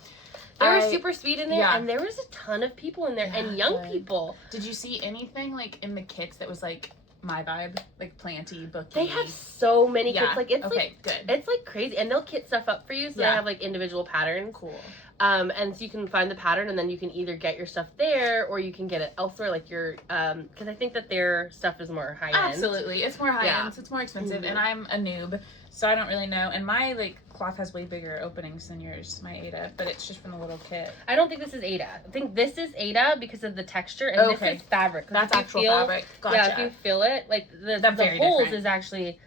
They were super sweet in there, and there was a ton of people in there, and young people. Did you see anything like in the kits that was like my vibe, like planty, booky? They have so many kits. Like it's good. It's like crazy, and they'll kit stuff up for you, so they have like individual patterns. Cool. And so you can find the pattern, and then you can either get your stuff there, or you can get it elsewhere. Like your because I think that their stuff is more high end. Absolutely, it's more high end. So it's more expensive, and I'm a noob, so I don't really know. And my like cloth has way bigger openings than yours, my Ada, but it's just from the little kit. I don't think this is Ada. I think this is Ada because of the texture, and this is fabric. That's actual fabric. Gotcha. Yeah, if you feel it, like the holes different. Is actually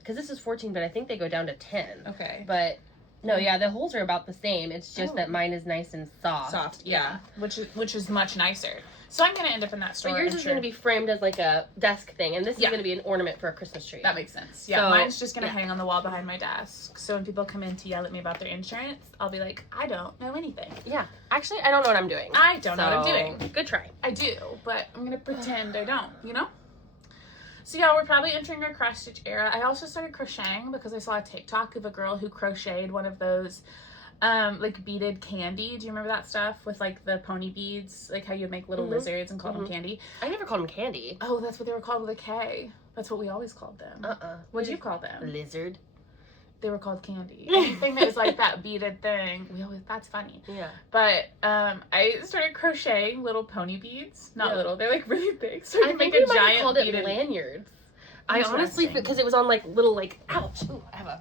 because this is 14, but I think they go down to 10. Okay, but. No, yeah, the holes are about the same. It's just that mine is nice and soft. Yeah. Which is much nicer. So I'm gonna end up in that store. But yours is gonna be framed as like a desk thing, and this is gonna be an ornament for a Christmas tree. That makes sense. Yeah, so, mine's just gonna hang on the wall behind my desk. So when people come in to yell at me about their insurance, I'll be like, I don't know anything. Yeah, actually, I don't know what I'm doing. I don't know what I'm doing. Good try. I do, but I'm gonna pretend I don't. You know. So yeah, we're probably entering our cross stitch era. I also started crocheting because I saw a TikTok of a girl who crocheted one of those like beaded candy. Do you remember that stuff with like the pony beads? Like how you make little lizards and call them candy? I never called them candy. Oh, that's what they were called with a K. That's what we always called them. What'd you call them? Lizard. They were called candy. Anything that was like that beaded thing. That's funny. Yeah. But I started crocheting little pony beads. Not little. They're like really big. So I think we might have called it lanyards. I honestly, because it was on like little like, ouch. Ooh, I have a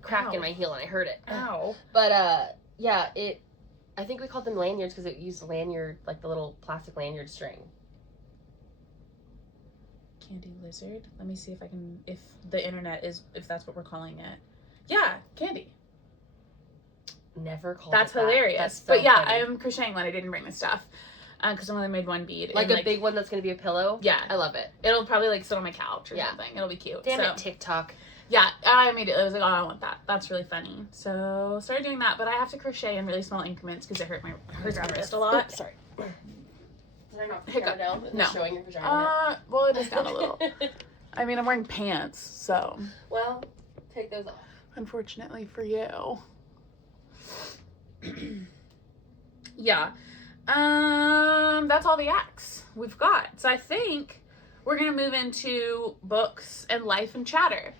crack in my heel and I heard it. Ow. But yeah, I think we called them lanyards because it used lanyard, like the little plastic lanyard string. Candy lizard. Let me see if the internet if that's what we're calling it. Yeah, candy. Never called That's it that. hilarious. That's so but yeah, funny. I am crocheting one. I didn't bring the stuff because I only made one bead. Like a big one that's gonna be a pillow. Yeah, I love it. It'll probably like sit on my couch or something. It'll be cute. Damn it, TikTok. Yeah, I immediately was like, oh, I want that. That's really funny. So started doing that, but I have to crochet in really small increments because it hurts my wrist a lot. Oops, sorry. Did I not Hiccup. down? No. Showing your vagina. Well, it is down a little. I mean, I'm wearing pants, so. Well, take those off. Unfortunately for you. Yeah. That's all the acts we've got. So I think we're going to move into books and life and chatter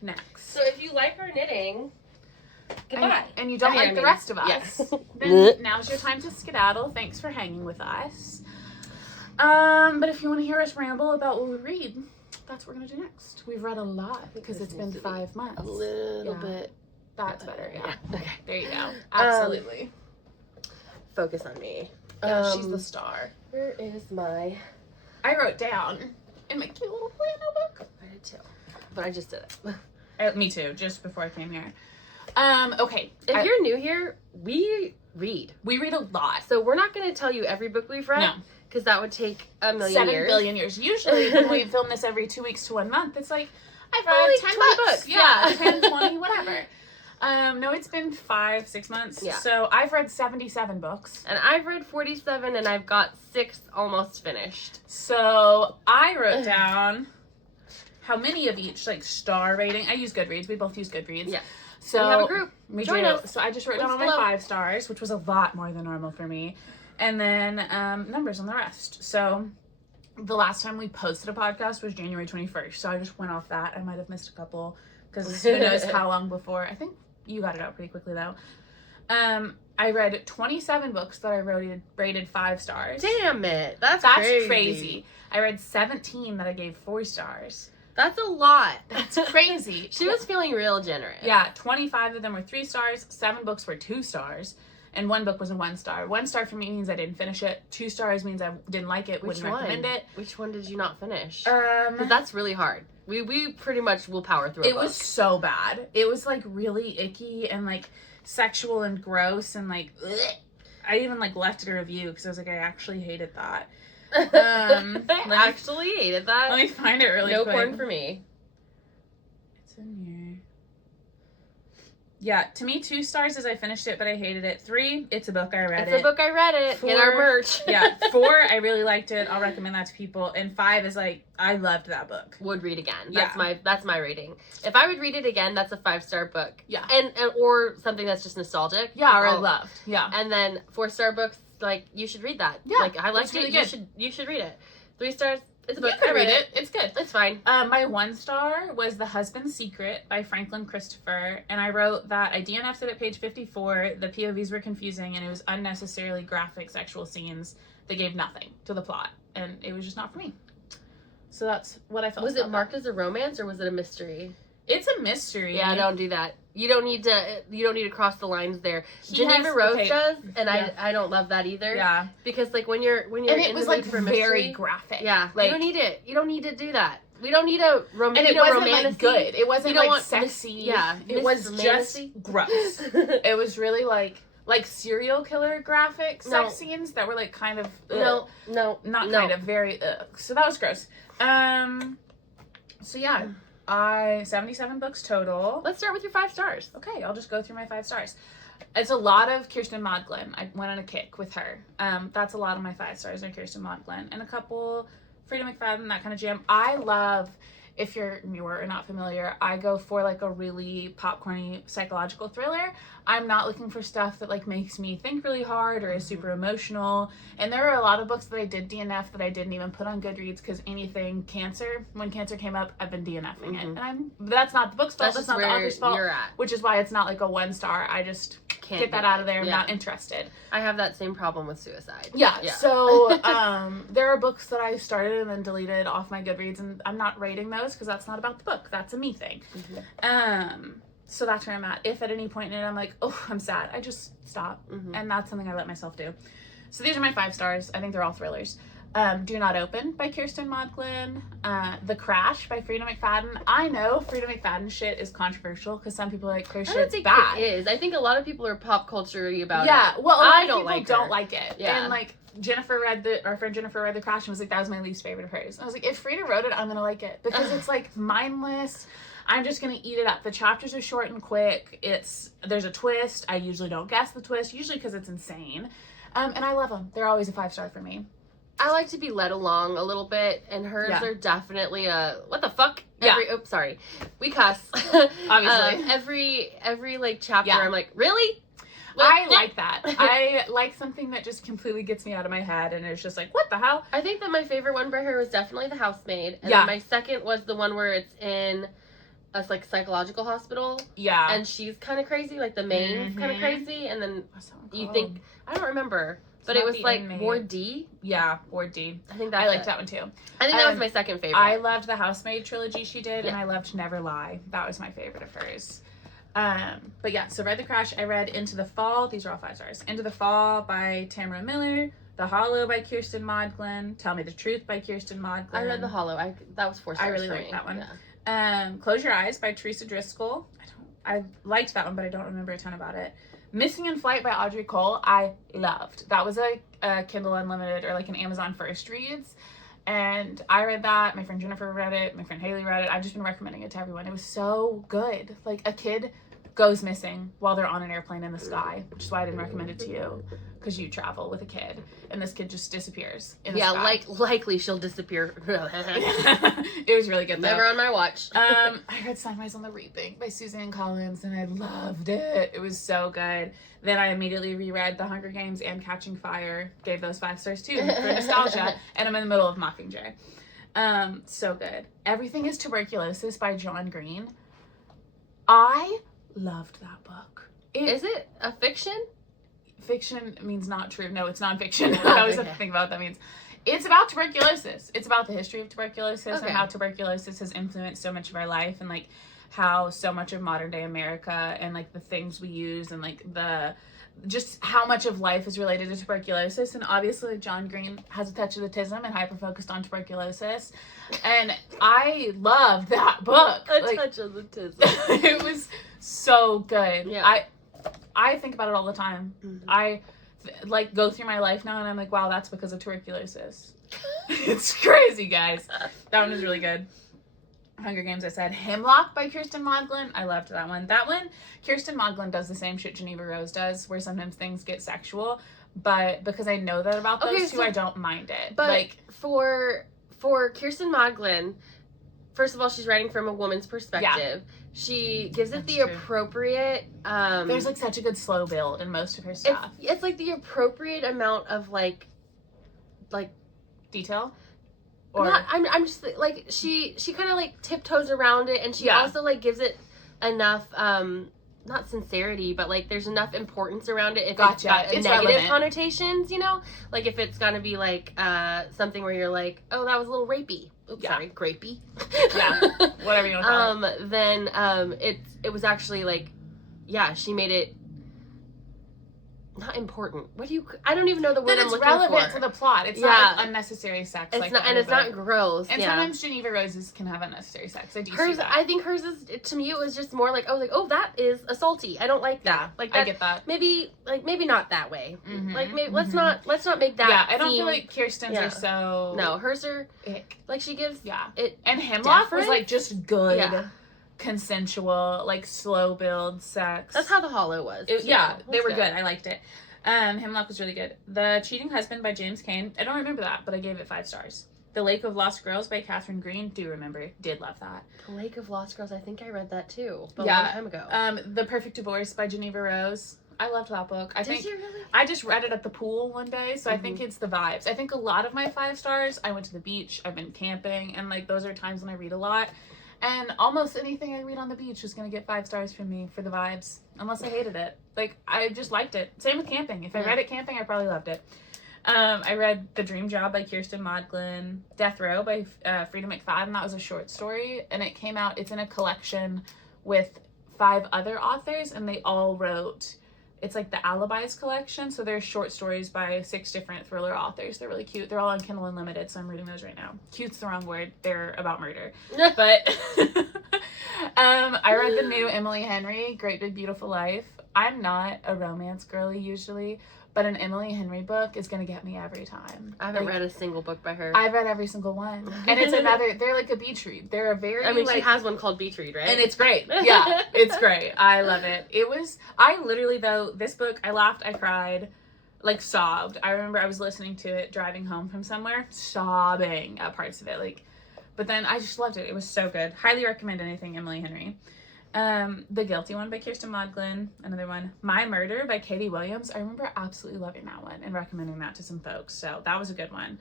next. So if you like our knitting, goodbye. And you don't like the rest of us, yes. then now's your time to skedaddle. Thanks for hanging with us. But if you want to hear us ramble about what we read, that's what we're going to do next. We've read a lot because it's been 5 months. A little bit. That's better, yeah. Okay. There you go. Absolutely. Focus on me. Yeah, she's the star. Where is my... I wrote down in my cute little plan notebook. I did too. But I just did it. Me too, just before I came here. Okay. If you're new here, we read. We read a lot. So we're not going to tell you every book we've read. No. Because that would take a million 7 years. billion years. Usually when we film this every 2 weeks to 1 month, it's like, I've read like 10 20 books. books. Yeah, 10, 20, whatever. No, it's been 5, 6 months. Yeah. So I've read 77 books. And I've read 47 and I've got 6 almost finished. So I wrote down how many of each, like, star rating. I use Goodreads. We both use Goodreads. Yeah. So we have a group. We Join do. us. So I just wrote down all my 5 stars, which was a lot more than normal for me. And then numbers on the rest. So the last time we posted a podcast was January 21st. So I just went off that. I might have missed a couple because who knows how long before. I think you got it out pretty quickly though. I read 27 books that I rated 5 stars. Damn it. That's crazy. I read 17 that I gave 4 stars. That's a lot. That's crazy. She was feeling real generous. Yeah, 25 of them were 3 stars. 7 books were 2 stars. And 1 book was a 1 star. 1 star for me means I didn't finish it. 2 stars means I didn't like it, wouldn't recommend it. Which one did you not finish? 'Cause that's really hard. We pretty much will power through it. It was so bad. It was like really icky and like sexual and gross and like ugh. I even like left it a review because I was like, I actually hated that. I actually hated that. Let me find it really quick. No quick. porn for me. It's in here. Yeah, to me, 2 stars is I finished it, but I hated it. 3, it's a book, I read it. It's a book, I read it. 4, Get our merch. Yeah, 4, I really liked it. I'll recommend that to people. And 5 is like, I loved that book. Would read again. Yeah. That's my rating. If I would read it again, that's a 5-star book. Yeah. And or something that's just nostalgic. Yeah, or I loved. Yeah. And then 4-star books, like, you should read that. Yeah, like, I liked it's really it. good. You should read it. 3 stars. It's a book. You could read it. It's good. It's fine. My 1 star was The Husband's Secret by Franklin Christopher, and I wrote that I DNF'd it at page 54. The POVs were confusing, and it was unnecessarily graphic sexual scenes that gave nothing to the plot, and it was just not for me. So that's what I felt. Was it marked as a romance or was it a mystery? It's a mystery. Yeah, don't do that. You don't need to cross the lines there. Geneva Rose does, and yeah. I don't love that either. Yeah, because like when you're and it was like very mystery, graphic. Yeah, like, you don't need it. You don't need to do that. We don't need a and it wasn't like good. It wasn't like sexy. Yeah, it was just gross. It was really like serial killer graphic sex scenes that were like kind of very so that was gross. So yeah. 77 books total. Let's start with your 5 stars. Okay, I'll just go through my 5 stars. It's a lot of Kirsten Modglen. I went on a kick with her. That's a lot of my 5 stars are Kirsten Modglen. And a couple Frida McFadden, that kind of jam. I love, if you're newer or not familiar, I go for like a really popcorny psychological thriller. I'm not looking for stuff that like makes me think really hard or is super emotional. And there are a lot of books that I did DNF that I didn't even put on Goodreads because anything cancer, when cancer came up, I've been DNFing it. And that's not the book's fault, that's not the author's fault, which is why it's not like a 1 star. I just can't get that out of there. I'm not interested. I have that same problem with suicide. Yeah. So there are books that I started and then deleted off my Goodreads, and I'm not rating those because that's not about the book. That's a me thing. So that's where I'm at. If at any point in it I'm like, oh, I'm sad, I just stop. And that's something I let myself do. So these are my 5 stars. I think they're all thrillers. Do Not Open by Kirsten Modglen. The Crash by Frida McFadden. I know Frida McFadden shit is controversial because some people are like, her shit's bad. It is. I think a lot of people are pop culture-y about it. Yeah, well, I don't like it. Yeah. And like, our friend Jennifer read The Crash and was like, that was my least favorite of hers. I was like, if Frida wrote it, I'm gonna like it because it's like mindless. I'm just gonna eat it up. The chapters are short and quick. There's a twist. I usually don't guess the twist, usually because it's insane. And I love them. They're always a 5 star for me. I like to be led along a little bit, and hers are definitely a what the fuck. Oops, sorry, we cuss. Obviously, every like chapter, I'm like, really. I like that. I like something that just completely gets me out of my head, and it's just like, what the hell? I think that my favorite one by her was definitely The Housemaid. And Yeah. then my second was the one where it's in a like psychological hospital. Yeah. And she's kind of crazy, like the main's kind of crazy, and then you think, I don't remember, but it was like Ward D. Yeah, Ward D. I think that I liked that one too. I think that was my second favorite. I loved the Housemaid trilogy she did, and I loved Never Lie. That was my favorite of hers. But yeah, so Read the Crash. I read Into the Fall. These are all 5 stars. Into the Fall by Tamara Millar. The Hollow by Kirsten Maudlin. Tell Me the Truth by Kirsten Maudlin. I read The Hollow. That was 4 stars. I really liked that one. Yeah. Close Your Eyes by Teresa Driscoll. I liked that one, but I don't remember a ton about it. Missing in Flight by Audrey Cole. I loved. That was a Kindle Unlimited or like an Amazon First Reads. And I read that. My friend Jennifer read it. My friend Haley read it. I've just been recommending it to everyone. It was so good. Like, a kid goes missing while they're on an airplane in the sky, which is why I didn't recommend it to you, because you travel with a kid, and this kid just disappears in the sky. Likely she'll disappear. It was really good, though. Never on my watch. I read Sunrise on the Reaping by Suzanne Collins, and I loved it. It was so good. Then I immediately reread The Hunger Games and Catching Fire. Gave those 5 stars too for nostalgia, and I'm in the middle of Mockingjay. So good. Everything is Tuberculosis by John Green. I loved that book. Is it a fiction? Fiction means not true. No, it's nonfiction. I always have to think about what that means. It's about tuberculosis. It's about the history of tuberculosis and how tuberculosis has influenced so much of our life, and like how so much of modern day America and like the things we use and like just how much of life is related to tuberculosis. And obviously John Green has a touch of autism and hyper focused on tuberculosis, and I loved that book. Touch of autism. It was so good. Yeah. I think about it all the time. Mm-hmm. I like go through my life now and I'm like, wow, that's because of tuberculosis. It's crazy, guys. That one was really good. Hunger Games, I said. Hemlock by Kirsten Maudlin. I loved that one. That one, Kirsten Maudlin does the same shit Geneva Rose does, where sometimes things get sexual, but because I know that about those two, I don't mind it. But like for Kirsten Maudlin, first of all, she's writing from a woman's perspective. Yeah. She gives it the appropriate there's like such a good slow build in most of her stuff. It's like the appropriate amount of like detail. Or not, I'm just like she kind of like tiptoes around it, and she also like gives it enough not sincerity, but like there's enough importance around it if it's got negative relevant connotations, you know, like if it's gonna be like something where you're like, oh, that was a little rapey. Oops, sorry, grapey. Yeah, whatever you want to call it. Then it was actually like, she made it not important. I don't even know the word I'm looking for. It's relevant to the plot. It's not like unnecessary sex. It's not, and it's not gross. And sometimes Geneva Roses can have unnecessary sex. I do see that. I think hers is, to me, it was just more like, that is assaulty. I don't like that. Yeah, like I get that. Maybe not that way. Mm-hmm, like maybe let's not make that. Yeah, I don't feel like Kirsten's are so. No, hers are like she gives. Yeah, it and Hemlock was like just good. Yeah. Consensual, like slow build sex. That's how The Hollow was. They were good. I liked it. Hemlock was really good. The Cheating Husband by James Cain. I don't remember that, but I gave it 5 stars. The Lake of Lost Girls by Catherine Green. Do remember. Did love that. The Lake of Lost Girls. I think I read that too. But a long time ago. The Perfect Divorce by Geneva Rose. I loved that book. Did you really? I just read it at the pool one day, so I think it's the vibes. I think a lot of my 5 stars, I went to the beach, I've been camping, and like those are times when I read a lot. And almost anything I read on the beach is going to get 5 stars from me for the vibes, unless I hated it. Like, I just liked it. Same with camping. If I read it camping, I probably loved it. I read The Dream Job by Kirsten Maudlin, Death Row by Frida McFadden. That was a short story, and it came out, it's in a collection with 5 other authors, and they all wrote, it's like the Alibis collection, so there's short stories by 6 different thriller authors. They're really cute. They're all on Kindle Unlimited, so I'm reading those right now. Cute's the wrong word. They're about murder. But I read the new Emily Henry, Great Big Beautiful Life. I'm not a romance girly usually, but an Emily Henry book is going to get me every time. I haven't read a single book by her. I've read every single one. And it's they're like a beach read. They're a very, she has one called Beach Read, right? And it's great. Yeah, it's great. I love it. I literally, though, this book, I laughed, I cried, like sobbed. I remember I was listening to it driving home from somewhere, sobbing at parts of it. But then I just loved it. It was so good. Highly recommend anything Emily Henry. The Guilty One by Kirsten Modglin. Another one. My Murder by Katie Williams. I remember absolutely loving that one and recommending that to some folks. So that was a good one.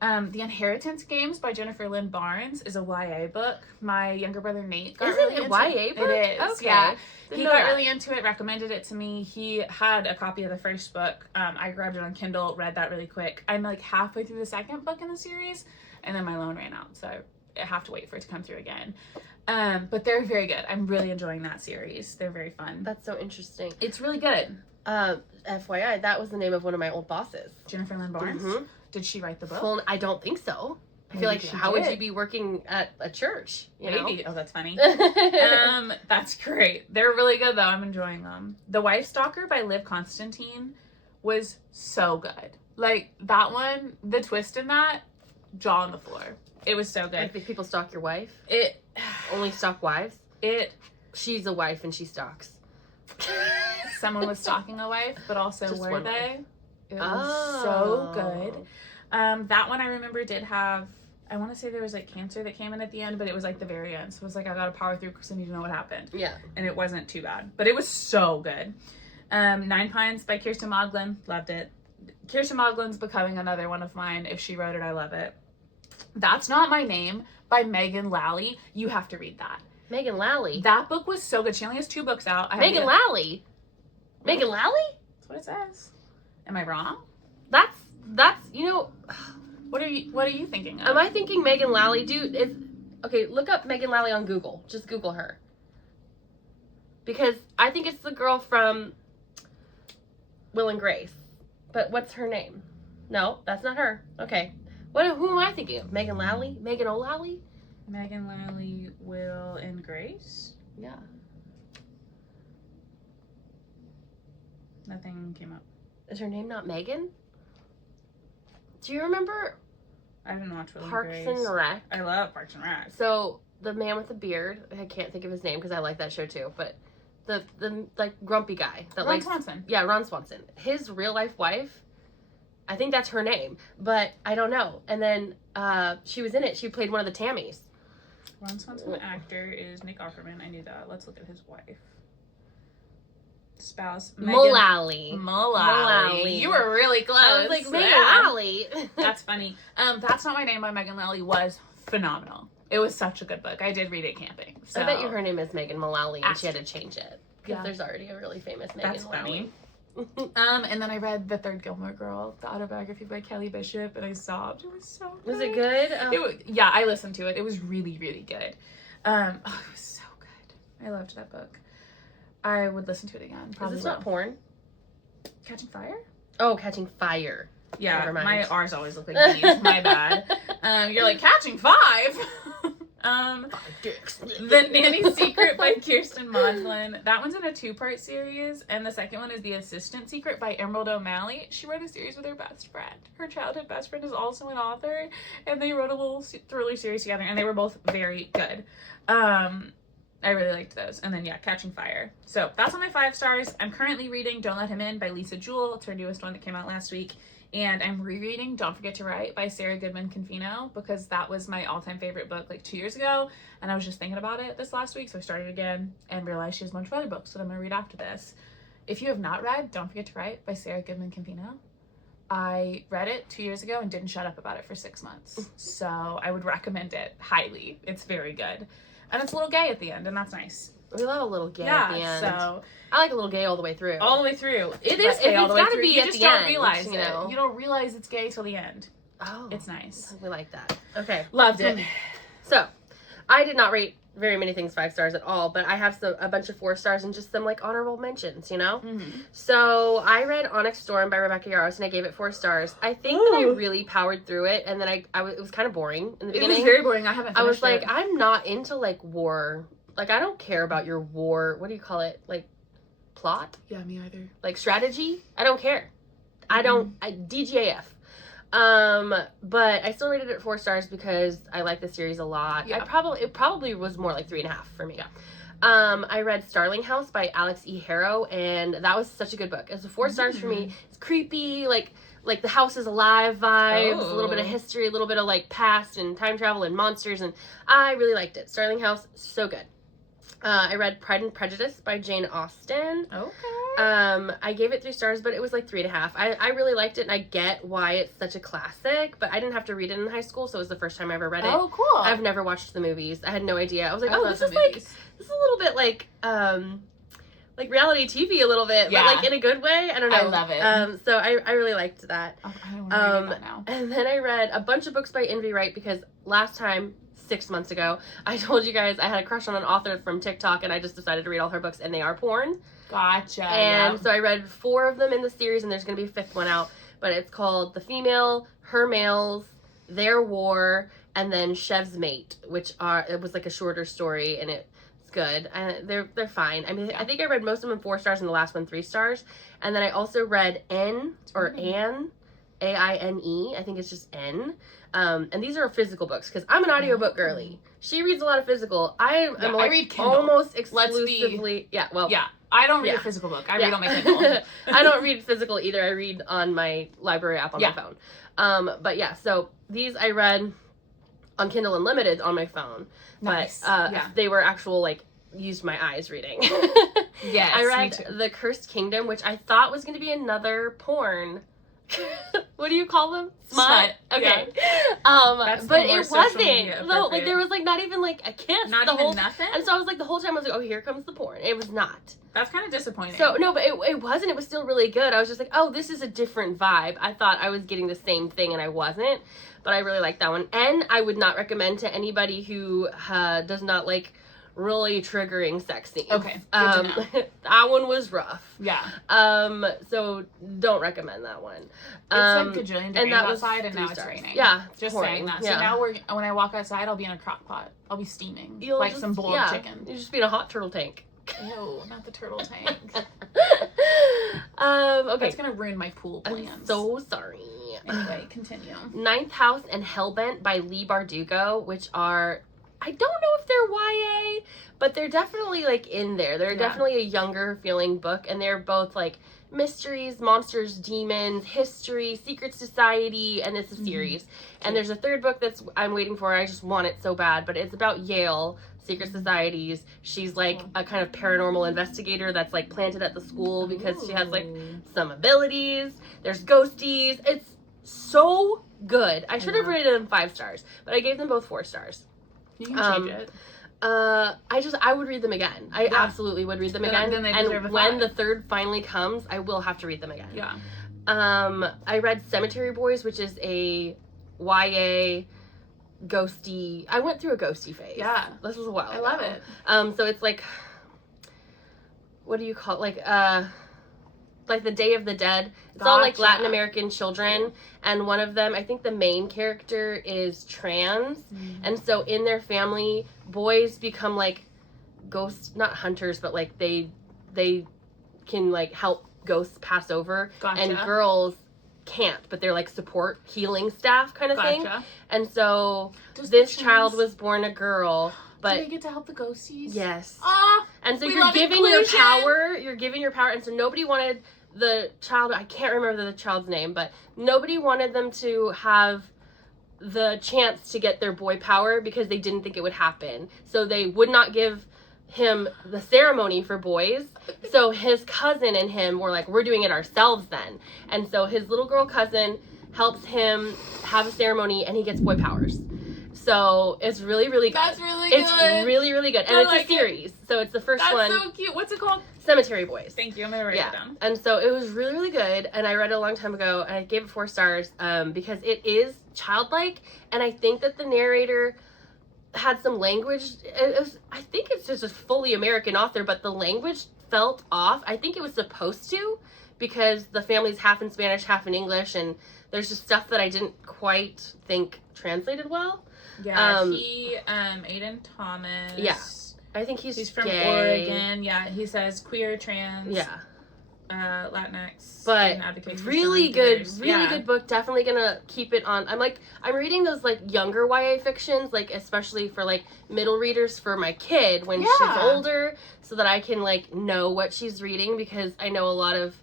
The Inheritance Games by Jennifer Lynn Barnes is a YA book. My younger brother Nate got really into it. YA book? It is. Okay. Yeah. Didn't He know got that. really into it, recommended it to me. He had a copy of the first book. I grabbed it on Kindle, read that really quick. I'm like halfway through the second book in the series, and then my loan ran out, so I have to wait for it to come through again. But they're very good. I'm really enjoying that series. They're very fun. That's so interesting. It's really good. FYI, that was the name of one of my old bosses. Jennifer Lynn Barnes? Mm-hmm. Did she write the book? Well, I don't think so. I feel Maybe like, she how would did. you be working at a church? You Maybe. Oh, that's funny. know? That's great. They're really good, though. I'm enjoying them. The Wife Stalker by Liv Constantine was so good. Like, that one, the twist in that, jaw on the floor. It was so good. Like, if people stalk your wife? It Only stalk wives? She's a wife and she stalks. someone was stalking a wife, but also Just were one they? wife. It was so good. That one I remember did have, I want to say there was like cancer that came in at the end, but it was like the very end. So it was like I gotta power through because I need to know what happened. Yeah. And it wasn't too bad, but it was so good. Nine Pines by Kirsten Modglin, loved it. Kirsten Modglin's becoming another one of mine. If she wrote it, I love it. That's Not My Name by Megan Lally. You have to read that. Megan Lally. That book was so good. She only has 2 books out. Megan Lally? Megan Lally? That's what it says. Am I wrong? That's, you know, What are you thinking of? am I thinking Megan Lally? Okay, look up Megan Lally on Google. Just Google her. Because I think it's the girl from Will and Grace. But what's her name? No, that's not her. Okay. Who am I thinking of? Megan Lally? Megan O'Lally? Megan Lally, Will, and Grace? Yeah. Nothing came up. Is her name not Megan? Do you remember I didn't watch Will Parks and Grace. and Rec? I love Parks and Rec. So the man with the beard, I can't think of his name because I like that show too, but the like grumpy guy that Ron Swanson. Yeah, Ron Swanson. His real life wife, I think that's her name, but I don't know. And then she was in it. She played one of the Tammys. Ron Swanson, the actor, is Nick Offerman. I knew that. Let's look at his wife. Spouse. Mullally. Mullally. You were really close. I was like, Megan Yeah. Lally. That's funny. That's Not My Name by Megan Lally was phenomenal. It was such a good book. I did read it camping. So. I bet you her name is Megan Mullally and she had to change it. Because Yeah. there's already a really famous Megan That's Mullally. funny. And then I read The Third Gilmore Girl, the autobiography by Kelly Bishop, and I sobbed. It was so good. Was it good? Yeah, I listened to it. It was really, really good. It was so good. I loved that book. I would listen to it again. Probably Is this not porn? Catching Fire? Oh, Catching Fire. Yeah, Never mind. my R's always look like D's. My bad. You're like, Catching 5? The Nanny's Secret by Kirsten Modglin. That one's in a 2-part series, and the second one is The Assistant Secret by Emerald O'Malley. She wrote a series with her best friend. Her childhood best friend is also an author, and they wrote a little thriller series together, and they were both very good. I really liked those. And then, yeah, Catching Fire. So that's on my 5 stars. I'm currently reading Don't Let Him In by Lisa Jewell. It's her newest one that came out last week. And I'm rereading Don't Forget to Write by Sarah Goodman Confino because that was my all-time favorite book like 2 years ago. And I was just thinking about it this last week, so I started again and realized she has a bunch of other books that I'm going to read after this. If you have not read Don't Forget to Write by Sarah Goodman Confino, I read it 2 years ago and didn't shut up about it for 6 months. So I would recommend it highly. It's very good. And it's a little gay at the end, and that's nice. We love a little gay at the end. So I like a little gay all the way through. all the way through. It But is gay if all the it's way gotta through. be You at just the don't end, realize you it. know. You don't realize it's gay till the end. Oh. It's nice. We like that. Okay. Loved it. So, I did not rate very many things 5 stars at all, but I have a bunch of 4 stars and just some like honorable mentions, you know? Mm-hmm. So, I read Onyx Storm by Rebecca Yarros and I gave it 4 stars. I think that I really powered through it and then it was kind of boring in the beginning. It was very boring. I haven't finished I was like, it. I'm not into like war. Like, I don't care about your war. What do you call it? Like, plot? Yeah, me either. Like, strategy? I don't care. DGAF. But I still rated it 4 stars because I like the series a lot. Yeah. It probably was more like 3.5 for me. Yeah. I read Starling House by Alex E. Harrow, and that was such a good book. It's a 4 stars for me. It's creepy, like the house is alive vibes, a little bit of history, a little bit of like past and time travel and monsters, and I really liked it. Starling House, so good. I read Pride and Prejudice by Jane Austen. Okay. I gave it 3 stars, but it was like 3.5. I really liked it, and I get why it's such a classic, but I didn't have to read it in high school, so it was the first time I ever read it. Oh, cool. I've never watched the movies. I had no idea. I was like, this is a little bit like reality TV a little bit, but like in a good way. I don't know. I love it. So I really liked that. Oh, I don't want to read that now. And then I read a bunch of books by Envy Wright because last time, 6 months ago, I told you guys I had a crush on an author from TikTok, and I just decided to read all her books, and they are porn. Gotcha. And so I read 4 of them in the series, and there's going to be a 5th one out, but it's called The Female, Her Males, Their War, and then Chev's Mate, it was like a shorter story, and it's good. And they're fine. I mean, I think I read most of them 4 stars and the last one 3 stars. And then I also read Anne, A-I-N-E. I think it's just N. And these are physical books because I'm an audiobook girly. She reads a lot of physical. I read Kindle. Almost exclusively. I don't read a physical book. I read on my Kindle. I don't read physical either. I read on my library app on my phone. But yeah, so these I read on Kindle Unlimited on my phone. Nice. But they were actual used my eyes reading. Yes, I read The Cursed Kingdom, which I thought was going to be another porn. What do you call them? Smut. Okay. Yeah. But it wasn't. No, there was not even a kiss. Not even nothing. And so I was the whole time I was oh, here comes the porn. It was not. That's kind of disappointing. So no, but it wasn't. It was still really good. I was just oh, this is a different vibe. I thought I was getting the same thing, and I wasn't. But I really liked that one, and I would not recommend to anybody who does not like really triggering sex scenes. Okay. That one was rough. Yeah. So don't recommend that one. It's gajillion degrees outside, and now it's raining. Yeah. Just pouring. saying that. Yeah. So now when I walk outside, I'll be in a crock pot. I'll be steaming. Some boiled chicken. You'll just be in a hot turtle tank. Ew, not the turtle tank. Okay. That's gonna ruin my pool plans. I'm so sorry. Anyway, continue. Ninth House and Hellbent by Leigh Bardugo, which are, I don't know if they're YA, but they're definitely in there. They're definitely a younger feeling book, and they're both mysteries, monsters, demons, history, secret society, and it's a series. And there's a 3rd book I'm waiting for. I just want it so bad, but it's about Yale secret societies. She's a kind of paranormal investigator that's planted at the school because she has some abilities. There's ghosties. It's so good. I should have rated them 5 stars, but I gave them both 4 stars. You can change it. I would read them again. I absolutely would read them again. Then they and deserve a when 5. the 3rd finally comes, I will have to read them again. Yeah. I read Cemetery Boys, which is a YA ghosty. I went through a ghosty phase. Yeah. This was a while ago. I love it. So it's what do you call it? The Day of the Dead. It's all Latin American children, and one of them, I think the main character is trans, and so in their family, boys become ghost, not hunters, but they can help ghosts pass over, and girls can't, but they're support healing staff kind of thing. And so this child was born a girl. But do they get to help the ghosties? Yes. And so you're giving your power, and so nobody wanted the child, I can't remember the child's name, but nobody wanted them to have the chance to get their boy power because they didn't think it would happen. So they would not give him the ceremony for boys. So his cousin and him were we're doing it ourselves then. And so his little girl cousin helps him have a ceremony, and he gets boy powers. So it's really, really good. That's really good. It's really, really good. And it's a series. So it's the first one. That's so cute. What's it called? Cemetery Boys. Thank you. I'm going to write it down. And so it was really, really good. And I read it a long time ago, and I gave it 4 stars because it is childlike. And I think that the narrator had some language. I think it's just a fully American author, but the language felt off. I think it was supposed to because the family's half in Spanish, half in English. And there's just stuff that I didn't quite think translated well. Yeah, Aiden Thomas. Yeah, I think he's from gay. Oregon. Yeah, he says queer, trans. Yeah. Latinx. But really good, good book. Definitely gonna keep it on. I'm reading those younger YA fictions, especially for middle readers for my kid when she's older, so that I can know what she's reading, because I know a lot of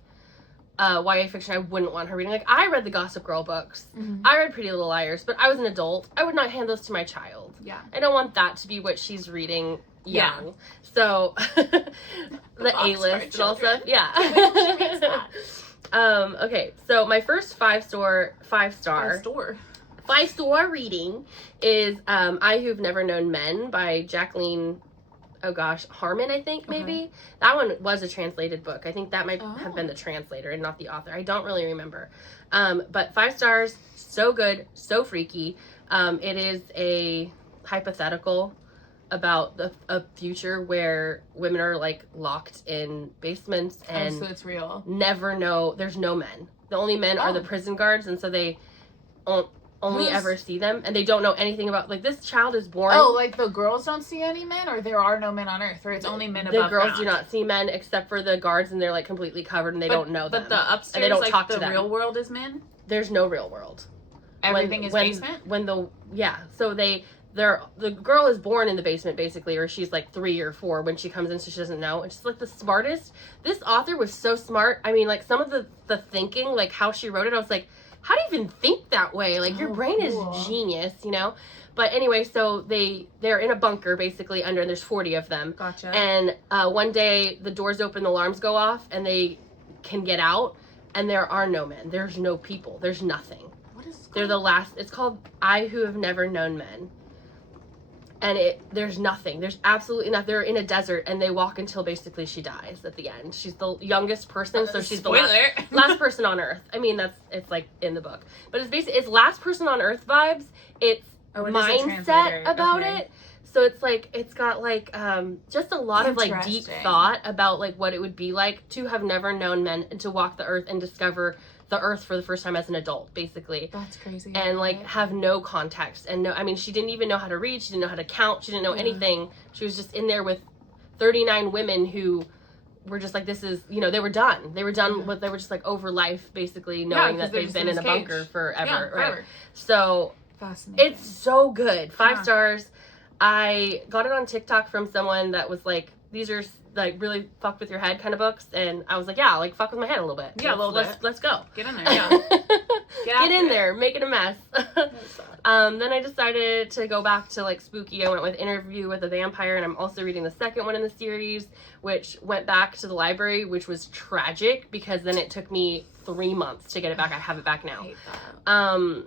YA fiction I wouldn't want her reading. I read the Gossip Girl books. I read Pretty Little Liars, but I was an adult. I would not hand those to my child. Yeah. I don't want that to be what she's reading young. So the A-list and all stuff. Yeah. Okay, so my first five star reading is I Who've Never Known Men by Jacqueline, Harmon, I think, maybe. That one was a translated book. I think that might have been the translator and not the author. I don't really remember. But 5 stars, so good, so freaky. It is a hypothetical about a future where women are like locked in basements and so it's real. Never know. There's no men. The only men are the prison guards, and so they only ever see them, and they don't know anything about, like, this child is born. Oh, like the girls don't see any men, or there are no men on Earth, or it's only men above ground? The girls do not see men except for the guards, and they're like completely covered, and they don't know them. But the upstairs, and they don't like, talk to the them. Real world is men? There's no real world. Everything is basement? So the girl is born in the basement, basically, or she's like 3 or 4 when she comes in, so she doesn't know. And she's like the smartest. This author was so smart. I mean, like, some of the thinking, like how she wrote it, I was like, how do you even think that way? Like, your brain is genius, you know? But anyway, so they're in a bunker, basically, and there's 40 of them. Gotcha. And one day, the doors open, the alarms go off, and they can get out, and there are no men. There's no people. There's nothing. What is it called? They're the last. It's called I Who Have Never Known Men. And there's nothing. There's absolutely nothing. They're in a desert, and they walk until basically she dies at the end. She's the youngest person, so she's the last person on Earth. I mean, it's like in the book, but it's last person on Earth vibes. It's mindset about it. So it's got like just a lot of like deep thought about like what it would be like to have never known men and to walk the Earth and discover the Earth for the first time as an adult, basically. That's crazy. And like have no context and she didn't even know how to read. She didn't know how to count. She didn't know anything. She was just in there with 39 women who were just like, this is, they were done. They were done with, they were just like over life, basically, knowing that they've been in a bunker forever. Right. So fascinating. It's so good. 5 stars. I got it on TikTok from someone that was like, these are like really fuck with your head kind of books, and I was like, yeah, like fuck with my head a little bit. Yeah, let's go. Get in there. Yeah. Get in there, make it a mess. Then I decided to go back to like spooky. I went with Interview with a Vampire, and I'm also reading the second one in the series, which went back to the library, which was tragic because then it took me 3 months to get it back. I have it back now. I hate that.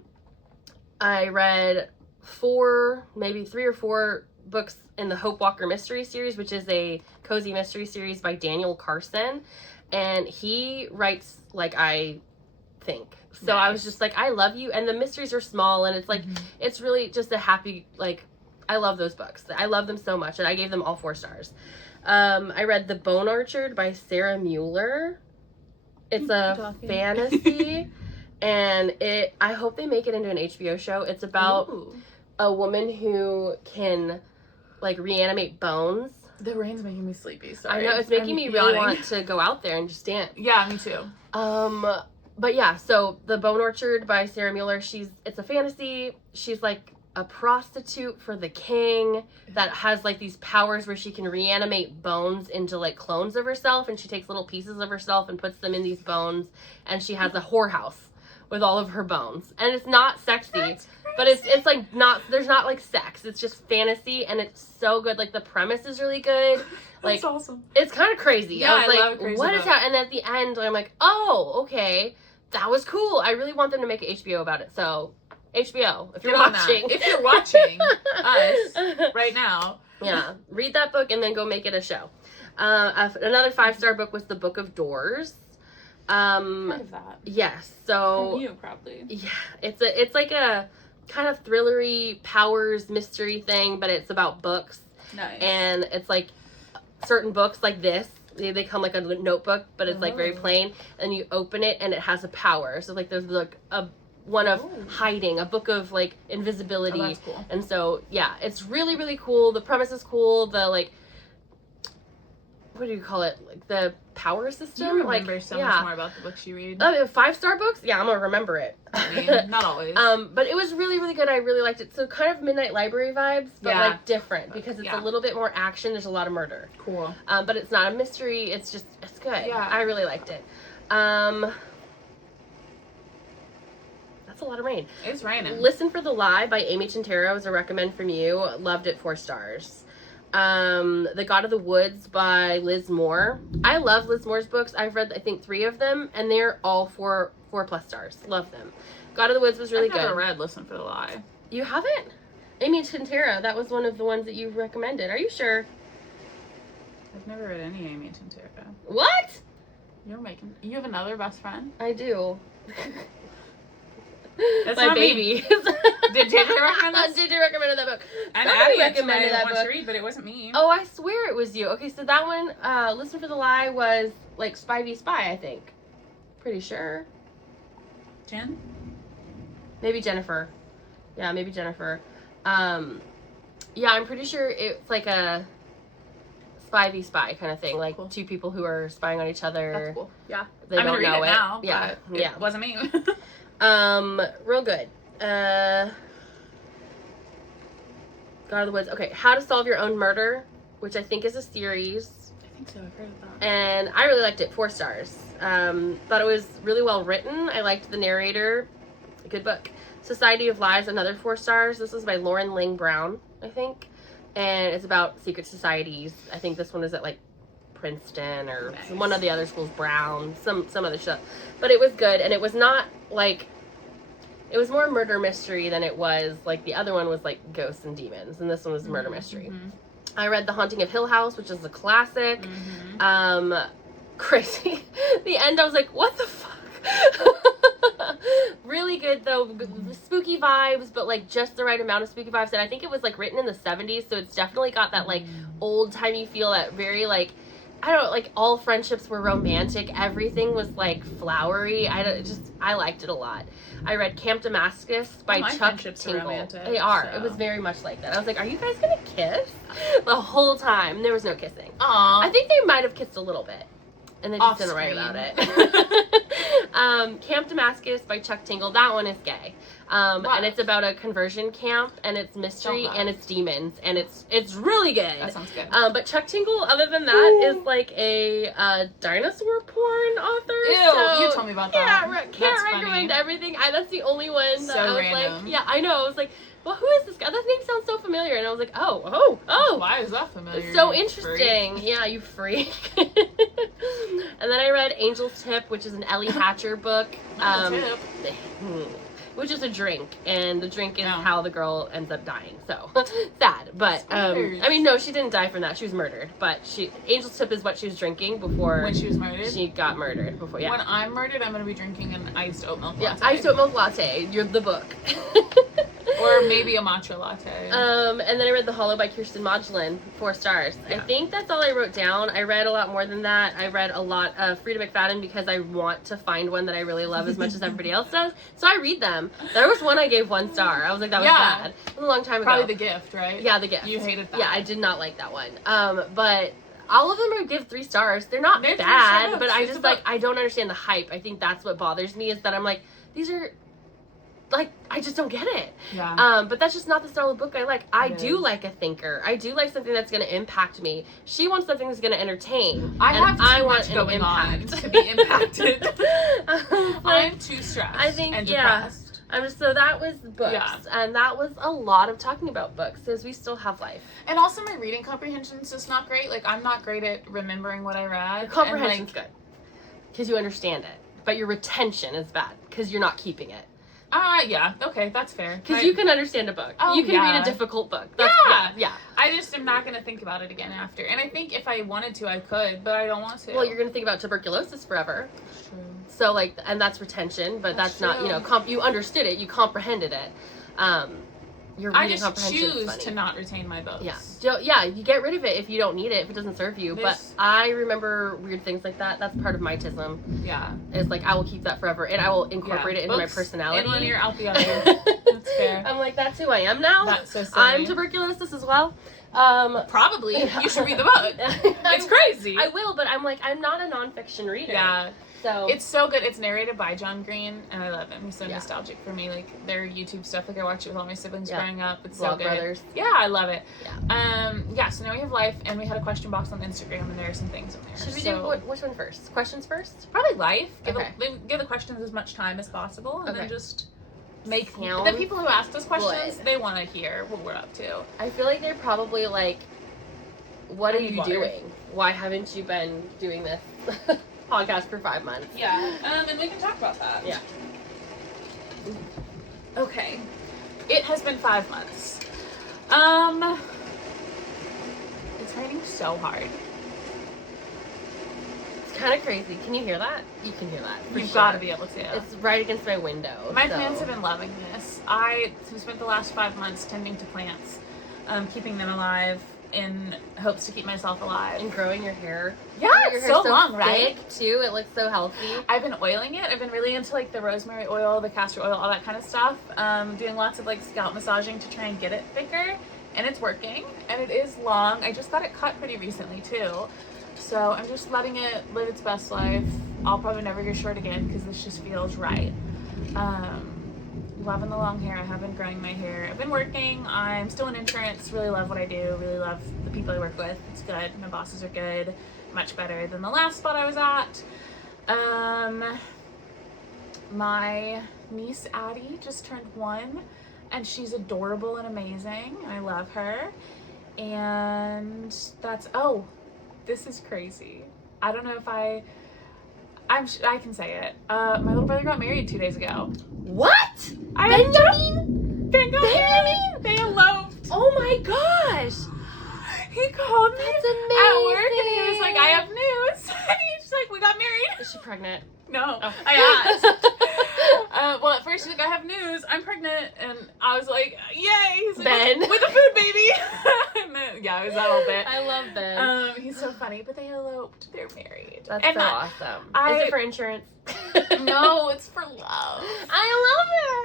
I read 3 or 4 books in the Hope Walker Mystery Series, which is a cozy mystery series by Daniel Carson, and he writes like I think. So nice. I was just like, I love you, and the mysteries are small, and it's like it's really just a happy, like, I love those books. I love them so much, and I gave them all 4 stars. I read The Bone Orchard by Sarah Mueller. It's a fantasy, and I hope they make it into an HBO show. It's about a woman who can like reanimate bones. The rain's making me sleepy. Sorry. I know, it's making me really want to go out there and just dance. Yeah, me too. But yeah, so The Bone Orchard by Sarah Mueller, it's a fantasy. She's like a prostitute for the king that has like these powers where she can reanimate bones into like clones of herself, and she takes little pieces of herself and puts them in these bones, and she has a whorehouse with all of her bones. And it's not sexy. But it's like not, there's not like sex. It's just fantasy, and it's so good. Like the premise is really good. Like, that's awesome. It's kind of crazy. Yeah, I was love crazy what is that? And at the end, I'm like, oh, okay, that was cool. I really want them to make an HBO about it. So HBO, if you're watching, us right now, yeah, read that book and then go make it a show. Another 5-star book was The Book of Doors. Heard of that. Yes. So from you probably. Yeah, it's like a kind of thrillery powers mystery thing, but it's about books. Nice. And it's like certain books like this, they come like a notebook, but it's like very plain, and you open it and it has a power. So like there's like one of hiding, a book of like invisibility. Oh, that's cool. And so yeah, it's really, really cool. The premise is cool. The like, what do you call it? Like the power system? You remember so much more about the books you read. 5-star books? Yeah, I'm gonna remember it. I mean, not always. But it was really, really good. I really liked it. So kind of Midnight Library vibes, but like different because it's a little bit more action. There's a lot of murder. Cool. But it's not a mystery. It's good. Yeah. I really liked it. That's a lot of rain. It's raining. Listen for the Lie by Amy Chintero is a recommend from you. Loved it, 4 stars. The God of the Woods by Liz Moore. I love Liz Moore's books. I've read, I think, 3 of them, and they're all 4+ stars. Love them. God of the Woods was really good. I've never read Listen for the Lie. You haven't? Amy Tintera, that was one of the ones that you recommended. Are you sure? I've never read any Amy Tintera. What? You have another best friend? I do. That's my not baby. Did JJ recommend this? JJ recommended that book. And Somebody Maddie recommended that book. To read, but it wasn't me. Oh, I swear it was you. Okay, so that one, Listen for the Lie, was like Spy v Spy, I think. Pretty sure. Jen? Maybe Jennifer. Yeah, maybe Jennifer. Yeah, I'm pretty sure it's like a Spy v Spy kind of thing. Like, cool. 2 people who are spying on each other. That's cool. Yeah. They don't know it. Now, yeah. Yeah. It wasn't me. Real good. God of the Woods. Okay, How to Solve Your Own Murder, which I think is a series. I think so. I've heard of that. And I really liked it. 4 stars. Thought it was really well written. I liked the narrator. Good book. Society of Lies, another 4 stars. This is by Lauren Ling Brown, I think. And it's about secret societies. I think this one is at like Princeton or one of the other schools, Brown, some other stuff. But it was good, and it was not like, it was more murder mystery than it was like the other one was like ghosts and demons, and this one was murder mystery. I read The Haunting of Hill House, which is a classic. Crazy. The end, I was like, what the fuck? Really good though. Spooky vibes, but like just the right amount of spooky vibes. And I think it was like written in the 70s, so it's definitely got that like old timey feel, that very like, I don't know, like all friendships were romantic. Everything was like flowery. I liked it a lot. I read Camp Damascus by Chuck Tingle. They are. So. It was very much like that. I was like, are you guys gonna kiss? The whole time. There was no kissing. Aww. I think they might have kissed a little bit. And they just didn't write about it. Camp Damascus by Chuck Tingle. That one is gay. And it's about a conversion camp, and it's mystery, and it's demons, and it's really good. That sounds good. But Chuck Tingle, other than that, is like a dinosaur porn author. Ew, so, you told me about that. Can't recommend everything. That's the only one that I was random. like, yeah, I know. I was like, well, who is this guy? That name sounds so familiar. And I was like, oh. Why is that familiar? So interesting. Freak. Yeah, you freak. And then I read Angel's Tip, which is an Ellie Hatcher book. Which is a drink, and the drink is how the girl ends up dying. So sad, but I mean, no, she didn't die from that. She was murdered, but Angel's Tip is what she was drinking before when she was murdered. She got murdered before. Yeah. When I'm murdered, I'm gonna be drinking an iced oat milk latte. Yeah, iced oat milk latte. You're the book. Or maybe a matcha latte. And then I read The Hollow by Kirsten Modulin, 4 stars. Yeah. I think that's all I wrote down. I read a lot more than that. I read a lot of Frida McFadden because I want to find one that I really love as much as everybody else does. So I read them. There was one I gave 1 star. I was like, that was bad. It was a long time ago. Probably The Gift, right? Yeah, The Gift. You hated that. Yeah, I did not like that one. But all of them I would give 3 stars. They're not bad, but I just I don't understand the hype. I think that's what bothers me, is that I'm like, these are, like, I just don't get it. Yeah. But that's just not the style of book I like. I do like a thinker. I do like something that's going to impact me. She wants something that's going to entertain. I want an impact to be impacted. I'm too stressed. I think, and depressed. So that was books, and that was a lot of talking about books, because we still have life. And also my reading comprehension is just not great. Like, I'm not great at remembering what I read. Your comprehension's good, because you understand it, but your retention is bad, because you're not keeping it. Yeah, okay, that's fair. Because you can understand a book. You can read a difficult book. Yeah. I just am not going to think about it again after. And I think if I wanted to, I could, but I don't want to. Well, you're going to think about tuberculosis forever. True. So, like, and that's retention, but that's not, you understood it, you comprehended it. Your reading comprehension is funny. I just choose to not retain my books. Yeah, you get rid of it if you don't need it, if it doesn't serve you. But I remember weird things like that. That's part of my tism. Yeah. It's like, I will keep that forever, and I will incorporate it into my personality. In one ear, out the other. That's fair. I'm like, that's who I am now. That's so silly. I'm tuberculosis as well. Probably. You should read the book. It's crazy. I will, but I'm like, I'm not a nonfiction reader. Yeah. So it's so good. It's narrated by John Green, and I love him. He's so nostalgic for me. Like, their YouTube stuff, like I watch it with all my siblings growing up. It's so good. Brothers. Yeah, I love it. Yeah. So now we have life, and we had a question box on Instagram, and there are some things in there. Should we do which one first? Questions first? Probably life. Give the questions as much time as possible, and then just make the people who ask us questions. They want to hear what we're up to. I feel like they're probably like what are you doing? Why haven't you been doing this podcast for 5 months? Yeah, and we can talk about that. Yeah. Okay. It has been 5 months. It's raining so hard. It's kind of crazy. Can you hear that? You can hear that. You've got to be able to. It's right against my window. My plants have been loving this. I spent the last 5 months tending to plants, keeping them alive in hopes to keep myself alive. And growing your hair. Yeah, your it's hair's so long, right? Thick too. It looks so healthy. I've been oiling it. I've been really into like the rosemary oil, the castor oil, all that kind of stuff. Doing lots of like scalp massaging to try and get it thicker, and it's working. And it is long. I just got it cut pretty recently too, so I'm just letting it live its best life. I'll probably never get short again because this just feels right. Loving the long hair. I have been growing my hair. I've been working. I'm still in insurance. Really love what I do. Really love the people I work with. It's good. My bosses are good. Much better than the last spot I was at. My niece Addie just turned 1, and she's adorable and amazing. I love her. And that's, this is crazy. I don't know if I can say it. My little brother got married 2 days ago. What? Benjamin? They eloped. Oh my gosh. He called me That's at work and he was amazing. like, I have news. And he's like, we got married. Is she pregnant? No. Oh. I asked. Well, at first he's like, I have news. I'm pregnant. And I was like, yay. He's like, Ben. with a food baby. And then, yeah, it was that whole bit. I love Ben. He's so funny. But they eloped. They're married. That's and so awesome. I- Is it for insurance? No, it's for love. I love it.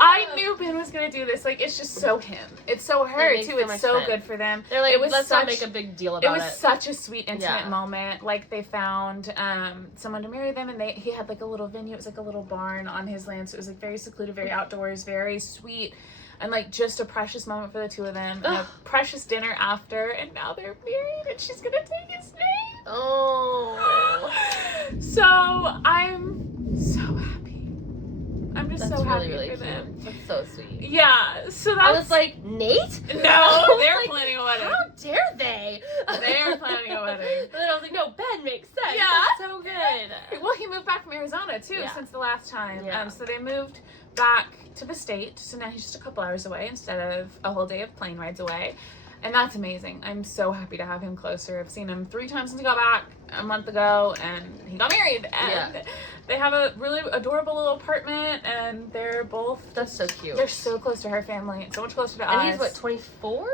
I knew Ben was gonna do this. Like, it's just so him. It's so her makes too. so It's much so sense. good for them. They're like, It was let's not such- make a big deal It about was it. such a sweet, intimate Yeah. moment. Like, they found someone to marry them, and he had like a little venue. It was like a little barn on his land, so it was like very secluded, very outdoors, very sweet, and like just a precious moment for the two of them. And a precious dinner after, and now they're married, and she's gonna take his name. Oh. So I'm so happy. I'm just That's so happy really, really for cute. them. That's so sweet. Yeah, so that's... I was like, Nate? No, they're like, planning a wedding. How dare they? They're planning a wedding. And then I was like, no, Ben makes sense. Yeah. That's so good. Well, he moved back from Arizona, too, Yeah. since the last time. Yeah. So they moved back to the state, so now he's just a couple hours away instead of a whole day of plane rides away. And that's amazing. I'm so happy to have him closer. I've seen him 3 times since he got back a month ago, and he got married. And they have a really adorable little apartment, and they're both... That's so cute. They're so close to her family, and so much closer to us. And he's what, 24?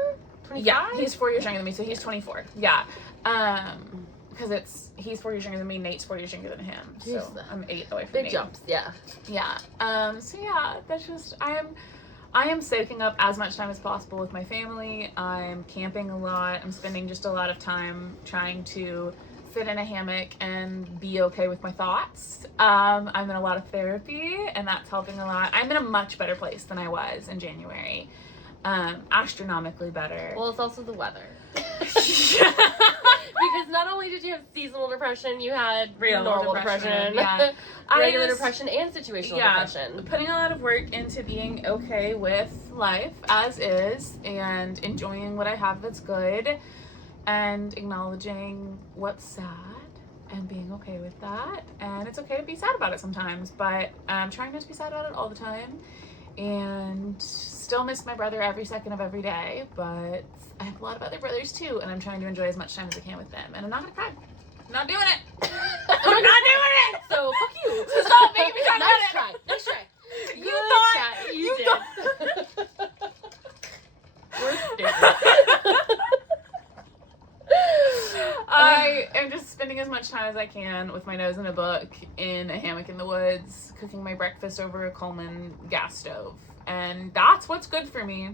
25? Yeah, he's 4 years younger than me, so he's 24. Yeah. Because he's 4 years younger than me, Nate's 4 years younger than him. So Jeez. I'm 8 away from Big Nate. jumps, yeah. Yeah. So yeah, that's just, I am soaking up as much time as possible with my family. I'm camping a lot. I'm spending just a lot of time trying to sit in a hammock and be okay with my thoughts. I'm in a lot of therapy, and that's helping a lot. I'm in a much better place than I was in January. Astronomically better. Well, it's also the weather. Because not only did you have seasonal depression, you had normal depression. Yeah. Regular depression and situational depression. Putting a lot of work into being okay with life as is and enjoying what I have that's good and acknowledging what's sad and being okay with that. And it's okay to be sad about it sometimes, but I'm trying not to be sad about it all the time. And still miss my brother every second of every day, but I have a lot of other brothers too, and I'm trying to enjoy as much time as I can with them. And I'm not gonna cry. I'm not doing it. I'm not doing it. So fuck you. So stop making me talk Nice about try. Nice try. You Good thought try. You did. thought- We're stupid. I am just spending as much time as I can with my nose in a book, in a hammock in the woods, cooking my breakfast over a Coleman gas stove. And that's what's good for me.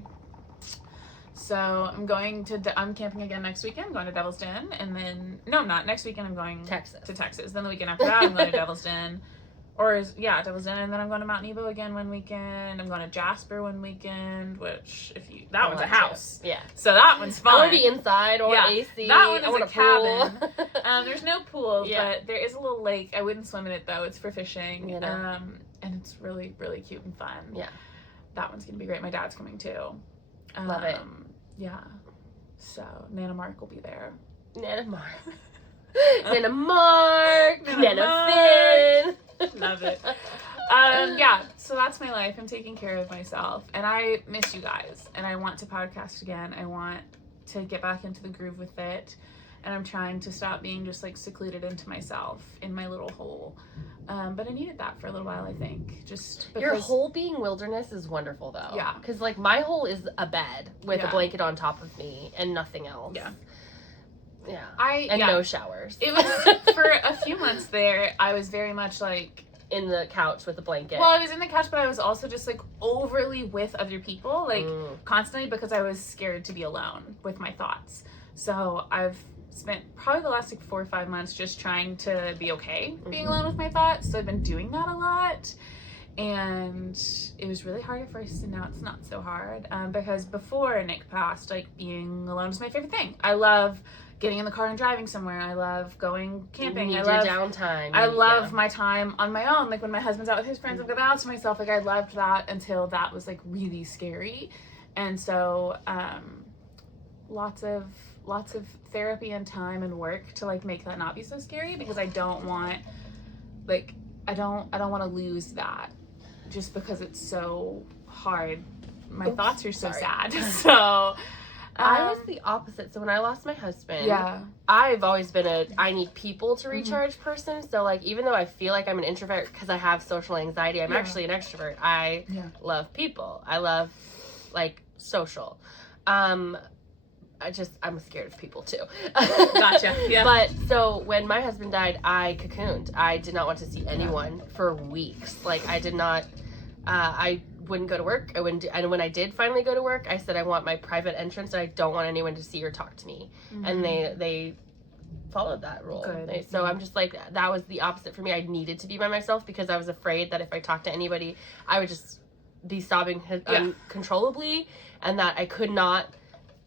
So I'm camping again next weekend, going to Devil's Den, and then, no, not next weekend, I'm going to Texas. Then the weekend after that, I'm going to Devil's Den. Devil's Den, and then I'm going to Mount Nebo again one weekend. I'm going to Jasper one weekend, which, that one's a house. Yeah. So that one's fun. I want to be inside or AC. That one I is want a cabin. Pool. There's no pool, Yeah. but there is a little lake. I wouldn't swim in it, though. It's for fishing. You know. And it's really, really cute and fun. Yeah. That one's going to be great. My dad's coming, too. Love it. Yeah. So Nana Mark will be there. Nana Mark. Nana Mark. Nana Finn. Love it. So that's my life. I'm taking care of myself, and I miss you guys, and I want to podcast again. I want to get back into the groove with it, and I'm trying to stop being just like secluded into myself in my little hole. But I needed that for a little while, I think. Just because... Your hole being wilderness is wonderful, though. Yeah. Because, like, my hole is a bed with a blanket on top of me and nothing else. Yeah. Yeah. No showers. It was, for a few months there, I was very much, like... in the couch with a blanket. Well, I was in the couch, but I was also just, like, overly with other people, like, constantly, because I was scared to be alone with my thoughts. So I've spent probably the last, like, 4 or 5 months just trying to be okay being alone with my thoughts. So I've been doing that a lot. And it was really hard at first, and now it's not so hard. Because before Nick passed, like, being alone was my favorite thing. I love getting in the car and driving somewhere. I love going camping. I love downtime. I love my time on my own. Like when my husband's out with his friends, I'm going out to myself. Like I loved that until that was like really scary. And so lots of therapy and time and work to like make that not be so scary, because I don't want I don't want to lose that just because it's so hard. My thoughts are so sad. So I was the opposite. So when I lost my husband, I've always been I need people to recharge person. So like, even though I feel like I'm an introvert because I have social anxiety, I'm actually an extrovert. I love people. I love like social. I'm scared of people too. Gotcha. Yeah. But so when my husband died, I cocooned. I did not want to see anyone for weeks. Like I did not, I wouldn't go to work. I wouldn't and when I did finally go to work, I said I want my private entrance and I don't want anyone to see or talk to me. And they followed that rule. So I'm just like, that was the opposite for me. I needed to be by myself because I was afraid that if I talked to anybody, I would just be sobbing uncontrollably, and that I could not,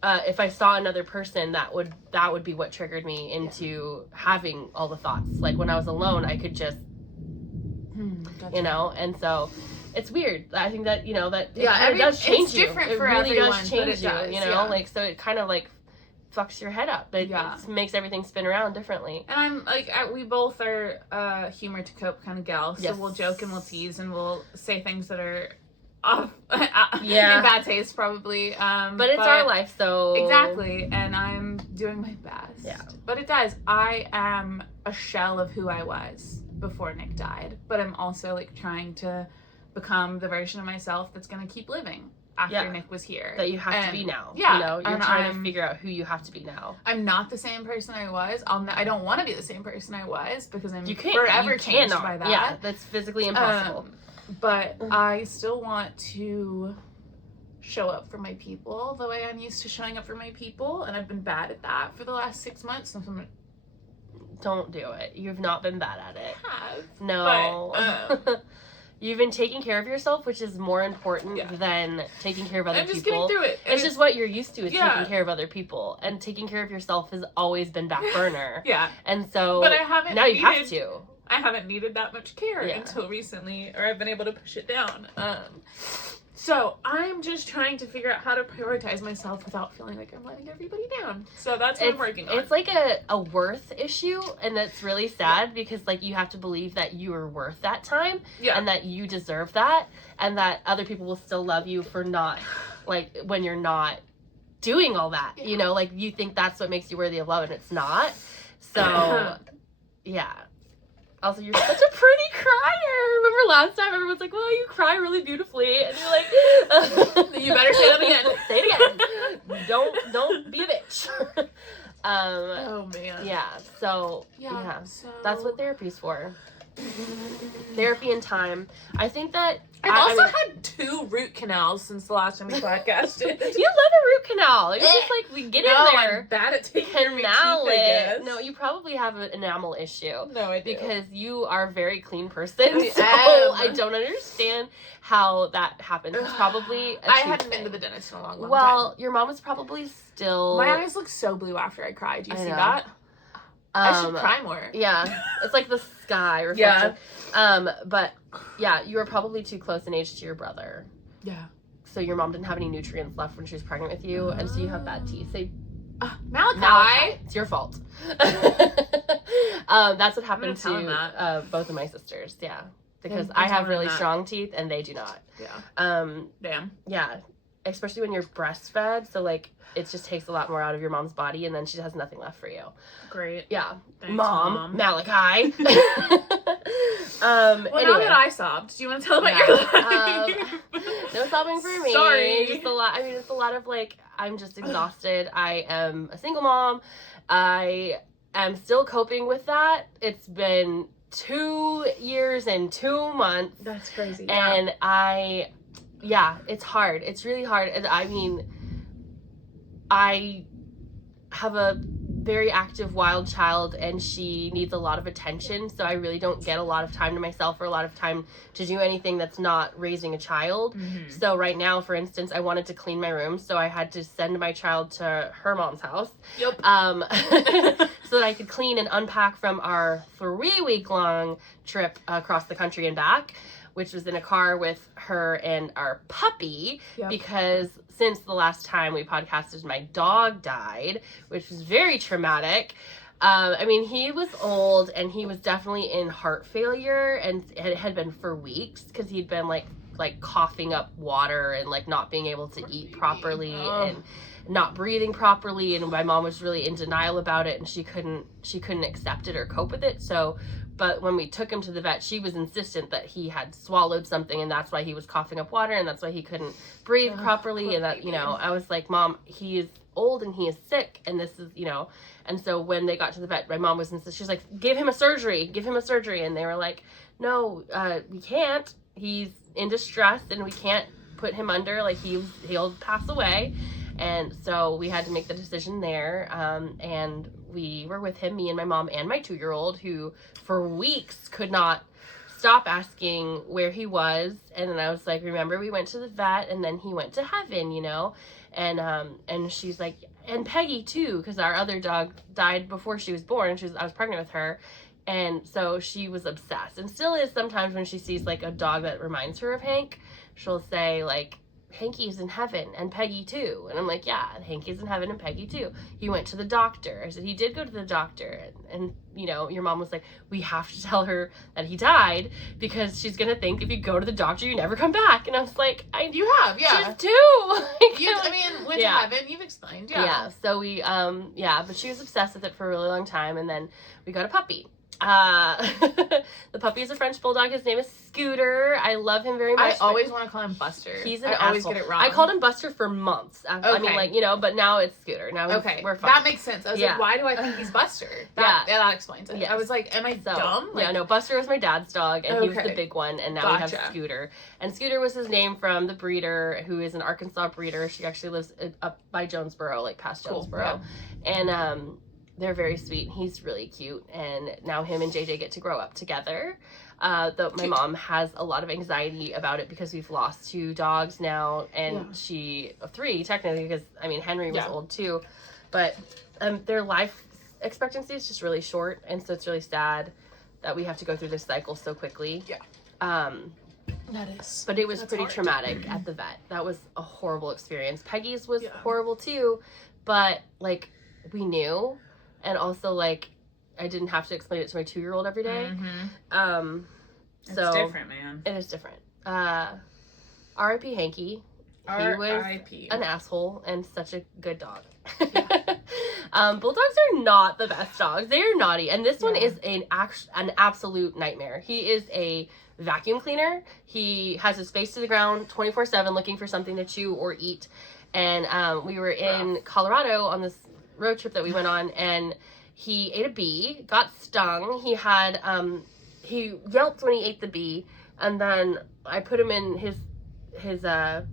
if I saw another person, that would be what triggered me into having all the thoughts. Like when I was alone, I could just, and so it's weird. I think that, it does change you. It's different for everyone. It really does change you, like, so it kind of like fucks your head up. It makes everything spin around differently. And I'm like, we both are humor to cope kind of gals. So we'll joke and we'll tease and we'll say things that are off, in bad taste probably. But it's our life, so. Exactly. And I'm doing my best. Yeah. But it does. I am a shell of who I was before Nick died. But I'm also like trying to become the version of myself that's going to keep living after Nick was here. That you have to be now. Yeah. You're trying to figure out who you have to be now. I'm not the same person I was. I don't want to be the same person I was because I'm forever changed by that. Yeah, that's physically impossible. But I still want to show up for my people the way I'm used to showing up for my people. And I've been bad at that for the last 6 months. So don't do it. You've not been bad at it. I have. No. But, you've been taking care of yourself, which is more important than taking care of other people. I'm just getting through it. It's just what you're used to is taking care of other people. And taking care of yourself has always been back burner. And so but I haven't now you have to. I haven't needed that much care until recently, or I've been able to push it down. So I'm just trying to figure out how to prioritize myself without feeling like I'm letting everybody down. So that's what I'm working on. It's like a worth issue, and that's really sad because like you have to believe that you are worth that time and that you deserve that, and that other people will still love you for not, like, when you're not doing all that, like you think that's what makes you worthy of love, and it's not. So also, you're such a pretty crier. Remember last time everyone's like, well, you cry really beautifully. And you're like, you better say that again. Say it again. Don't be a bitch. Oh, man. Yeah, so, that's what therapy's for. Therapy and time. I think that I've had 2 root canals since the last time we podcasted. You love a root canal. You're just like, we get in there. I'm bad at taking care of my teeth, I guess. No, you probably have an enamel issue. No, I do. Because you are a very clean person. So I don't understand how that happens. It's probably I hadn't been to the dentist in a long time. Well, your mom was probably still. My eyes look so blue after I cried. Do you see that? I should cry more. Yeah. It's like the sky reflection. But yeah, you were probably too close in age to your brother. Yeah. So your mom didn't have any nutrients left when she was pregnant with you, and so you have bad teeth. Malachi. It's your fault. That's what happened to both of my sisters. Yeah. Because I have really strong teeth and they do not. Yeah. Damn. Yeah. Especially when you're breastfed. So, like, it just takes a lot more out of your mom's body and then she has nothing left for you. Great. Yeah. Thanks, Mom. Malachi. Well, anyway. now that I sobbed, do you want to tell about your life? No sobbing for me. Sorry. Just a lot. I mean, it's a lot of, like, I'm just exhausted. I am a single mom. I am still coping with that. It's been 2 years and 2 months. That's crazy. And it's hard. It's really hard. And I mean, I have a very active wild child and she needs a lot of attention. So I really don't get a lot of time to myself or a lot of time to do anything that's not raising a child. Mm-hmm. So right now, for instance, I wanted to clean my room. So I had to send my child to her mom's house. Yep. So that I could clean and unpack from our 3-week-long trip across the country and back, which was in a car with her and our puppy. Yep. Because since the last time we podcasted, my dog died, which was very traumatic. I mean, he was old and he was definitely in heart failure, and it had been for weeks because he'd been like coughing up water and like not being able to eat properly and not breathing properly. And my mom was really in denial about it and she couldn't accept it or cope with it. So, but when we took him to the vet, she was insistent that he had swallowed something and that's why he was coughing up water and that's why he couldn't breathe properly. And that, you know, I was like, Mom, he is old and he is sick and this is, you know. And so when they got to the vet, my mom was insistent. She was like, give him a surgery. And they were like, no, we can't. He's in distress and we can't put him under, like he'll pass away. And so we had to make the decision there. And we were with him, me and my mom and my 2-year-old, who for weeks could not stop asking where he was. And then I was like, remember, we went to the vet and then he went to heaven, you know? And she's like, and Peggy too, because our other dog died before she was born. I was pregnant with her. And so she was obsessed and still is sometimes when she sees like a dog that reminds her of Hank, she'll say like, Hanky's in heaven and Peggy too. And I'm like, yeah, Hanky's in heaven and Peggy too. He went to the doctor. I said, he did go to the doctor. And you know, your mom was like, we have to tell her that he died because she's going to think if you go to the doctor, you never come back. And I was like, you have, yeah. She's two. Went to heaven, you've explained, yeah. Yeah, so we, but she was obsessed with it for a really long time. And then we got a puppy. The puppy is a French bulldog. His name is Scooter. I love him very much. I always want to call him Buster. He's an I asshole. always get it wrong. I called him Buster for months. Okay. I mean, like, you know, but now it's Scooter. Now we're fine. That makes sense. I was like, why do I think he's Buster? That explains it. Yes. I was like, am I dumb? Like, yeah, no, Buster was my dad's dog, and he was the big one, and now we have Scooter. And Scooter was his name from the breeder, who is an Arkansas breeder. She actually lives up by Jonesboro, like past Jonesboro. Yeah. And, they're very sweet. He's really cute. And now him and JJ get to grow up together. Though my mom has a lot of anxiety about it because we've lost 2 dogs now. And 3 technically, because I mean, Henry was old too. But their life expectancy is just really short. And so it's really sad that we have to go through this cycle so quickly. Yeah. That is. But it was pretty traumatic at the vet. That was a horrible experience. Peggy's was horrible too. But like, we knew. And also, like, I didn't have to explain it to my 2-year-old every day. Mm-hmm. It's different, man. It is different. R.I.P. Hanky. He was an asshole and such a good dog. Bulldogs are not the best dogs. They are naughty. And this one is an absolute nightmare. He is a vacuum cleaner. He has his face to the ground 24/7 looking for something to chew or eat. And we were in Colorado on this road trip that we went on, and he ate a bee, got stung. He had he yelped when he ate the bee, and then I put him in his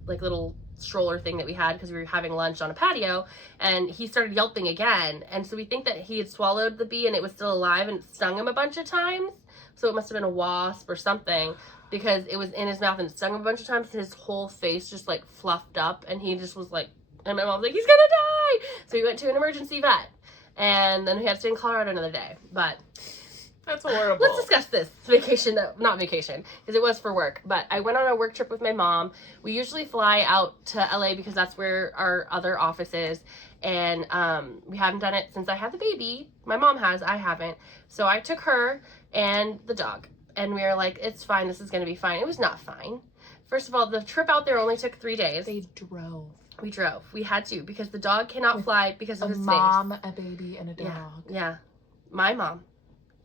like little stroller thing that we had because we were having lunch on a patio, and he started yelping again. And so we think that he had swallowed the bee and it was still alive and it stung him a bunch of times. So it must have been a wasp or something, because it was in his mouth and it stung him a bunch of times. His whole face just like fluffed up, and he just was like, and my mom's like, he's gonna die. So we went to an emergency vet, and then we had to stay in Colorado another day. But that's horrible. Let's discuss this vacation, not vacation, because it was for work. But I went on a work trip with my mom. We usually fly out to LA because that's where our other office is. And we haven't done it since I had the baby. My mom has, I haven't. So I took her and the dog, and we were like, it's fine, this is gonna be fine. It was not fine. First of all, the trip out there only took 3 days. They drove. We drove. We had to, because the dog cannot fly because of his face. A mom, a baby, and a dog. Yeah. My mom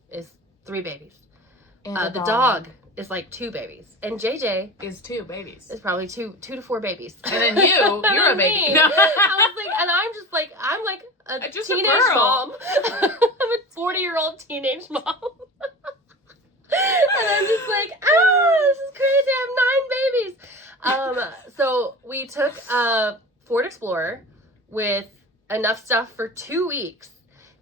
is 3 babies. And the dog is like 2 babies. And JJ is 2 babies. Is probably 2 to 4 babies. And then you're a baby. I was like, and I'm like a just teenage a girl. mom. I'm a 40-year-old teenage mom. And I'm just like, this is crazy. I have 9 babies. So we took a Ford Explorer with enough stuff for 2 weeks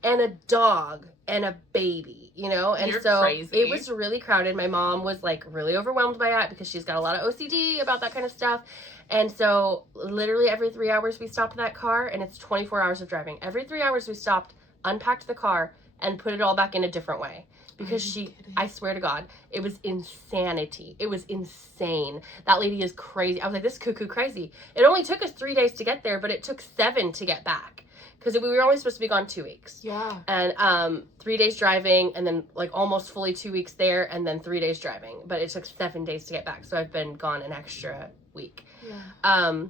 and a dog and a baby, you know? And You're so crazy. It was really crowded. My mom was like really overwhelmed by it because she's got a lot of OCD about that kind of stuff. And so literally every 3 hours we stopped that car, and it's 24 hours of driving. Every 3 hours we stopped, unpacked the car, and put it all back in a different way. Because I swear to God, it was insanity. It was insane. That lady is crazy. I was like, this is cuckoo crazy. It only took us 3 days to get there, but it took 7 to get back. Because we were only supposed to be gone 2 weeks. Yeah. And 3 days driving, and then like almost fully 2 weeks there, and then 3 days driving. But it took 7 days to get back. So I've been gone an extra week. Yeah.